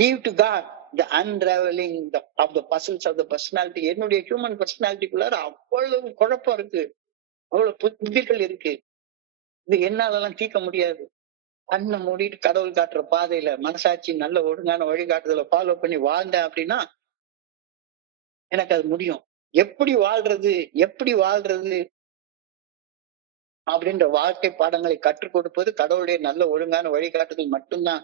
Leave to God the unraveling of the puzzles of the personality. என்னுடைய ஹியூமன் பர்சனாலிட்டிக்குள்ளார அவ்வளவு குழப்பம் இருக்கு, அவ்வளவு புத்திகள் இருக்கு. இது என்னாலலாம் தீர்க்க முடியாது. கண்ணை மூடிட்டு கடவுள் காட்டுற பாதையில மனசாட்சி நல்ல ஒழுங்கான வழிகாட்டுதல ஃபாலோ பண்ணி வாழ்ந்தேன் அப்படின்னா எனக்கு அது முடியும். எப்படி வாழ்றது, எப்படி வாழ்றது அப்படின்ற வாழ்க்கை பாடங்களை கற்றுக் கொடுப்பது கடவுளுடைய நல்ல ஒழுங்கான வழிகாட்டுதல் மட்டும்தான்.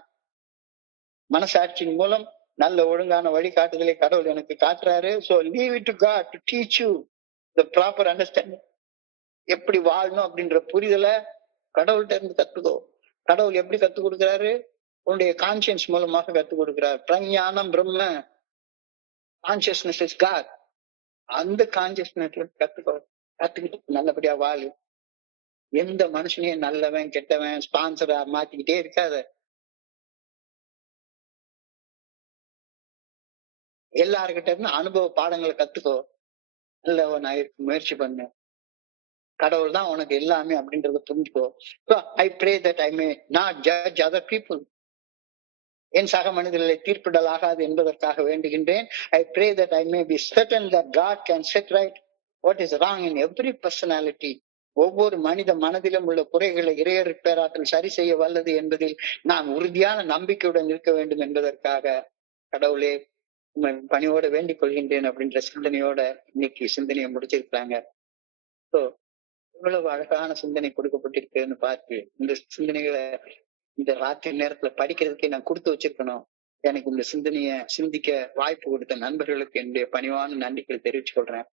மனசாட்சியின் மூலம் நல்ல ஒழுங்கான வழிகாட்டுதலை கடவுள் எனக்கு காட்டுறாரு. So leave it to God to teach you the proper understanding. எப்படி வாழணும் அப்படின்ற புரிதலை கடவுள்கிட்ட இருந்து கத்துக்கோ. கடவுள் எப்படி கத்துக் கொடுக்கிறாரு? உன்னுடைய கான்சியன்ஸ் மூலமாக கத்துக் கொடுக்கிறார். பிரஞானம் பிரம்ம, கான்சியஸ்னஸ் இஸ் காட். அந்த கான்சியஸ்னஸ்ல கத்துக்கோ. கத்துக்கிட்டு நல்லபடியா வாழு. எந்த மனுஷனையும் நல்லவன் கெட்டவன் ஸ்பான்சரா மாத்திக்கிட்டே இருக்காத. எல்லார்கிட்ட இருந்து அனுபவ பாடங்களை கத்துக்கோ. நல்லவன் ஆயிருக்கு முயற்சி பண்ணு. கடவுள் தான் உனக்கு எல்லாமே அப்படின்றத புரிஞ்சுக்கோ. I pray that I may not judge other people. என் சக மனிதர்களை தீர்ப்பிடல் ஆகாது என்பதற்காக வேண்டுகின்றேன். I pray that I may be certain that God can set right what is wrong in every personality. ஒவ்வொரு மனித மனதிலும் உள்ள குறைகளை இறையர் பேராற்றல் சரி செய்ய வல்லது என்பதில் நான் உறுதியான நம்பிக்கையுடன் இருக்க வேண்டும் என்பதற்காக கடவுளே பணியோட வேண்டிக் கொள்கின்றேன் அப்படின்ற சிந்தனையோட இன்னைக்கு சிந்தனையை முடிச்சிருக்காங்க. ஸோ இவ்வளவு அழகான சிந்தனை கொடுக்கப்பட்டிருக்குன்னு பார்த்து இந்த சிந்தனைகளை இந்த ராத்திரி நேரத்துல படிக்கிறதுக்கே நான் கொடுத்து வச்சிருக்கணும். எனக்கு இந்த சிந்தனைய சிந்திக்க வாய்ப்பு கொடுத்த நண்பர்களுக்கு என்னுடைய பணிவான நன்றிகளை தெரிவித்துக் கொள்றேன்.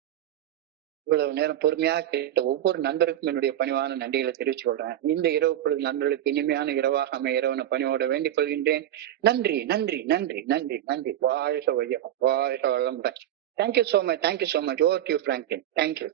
இவ்வளவு நேரம் பொறுமையாக கேட்ட ஒவ்வொரு நண்பருக்கும் என்னுடைய பணிவான நன்றிகளை தெரிவித்துக் கொள்றேன். இந்த இரவு பொழுது நண்பர்களுக்கு இனிமையான இரவாக அமைய இரவன பணியோட வேண்டிக் கொள்கின்றேன். நன்றி நன்றி நன்றி நன்றி நன்றி. வாழ்க வையம், வாழ்க வளமுடன். Thank you so much, thank you so much. Over to you Franklin. Thank you.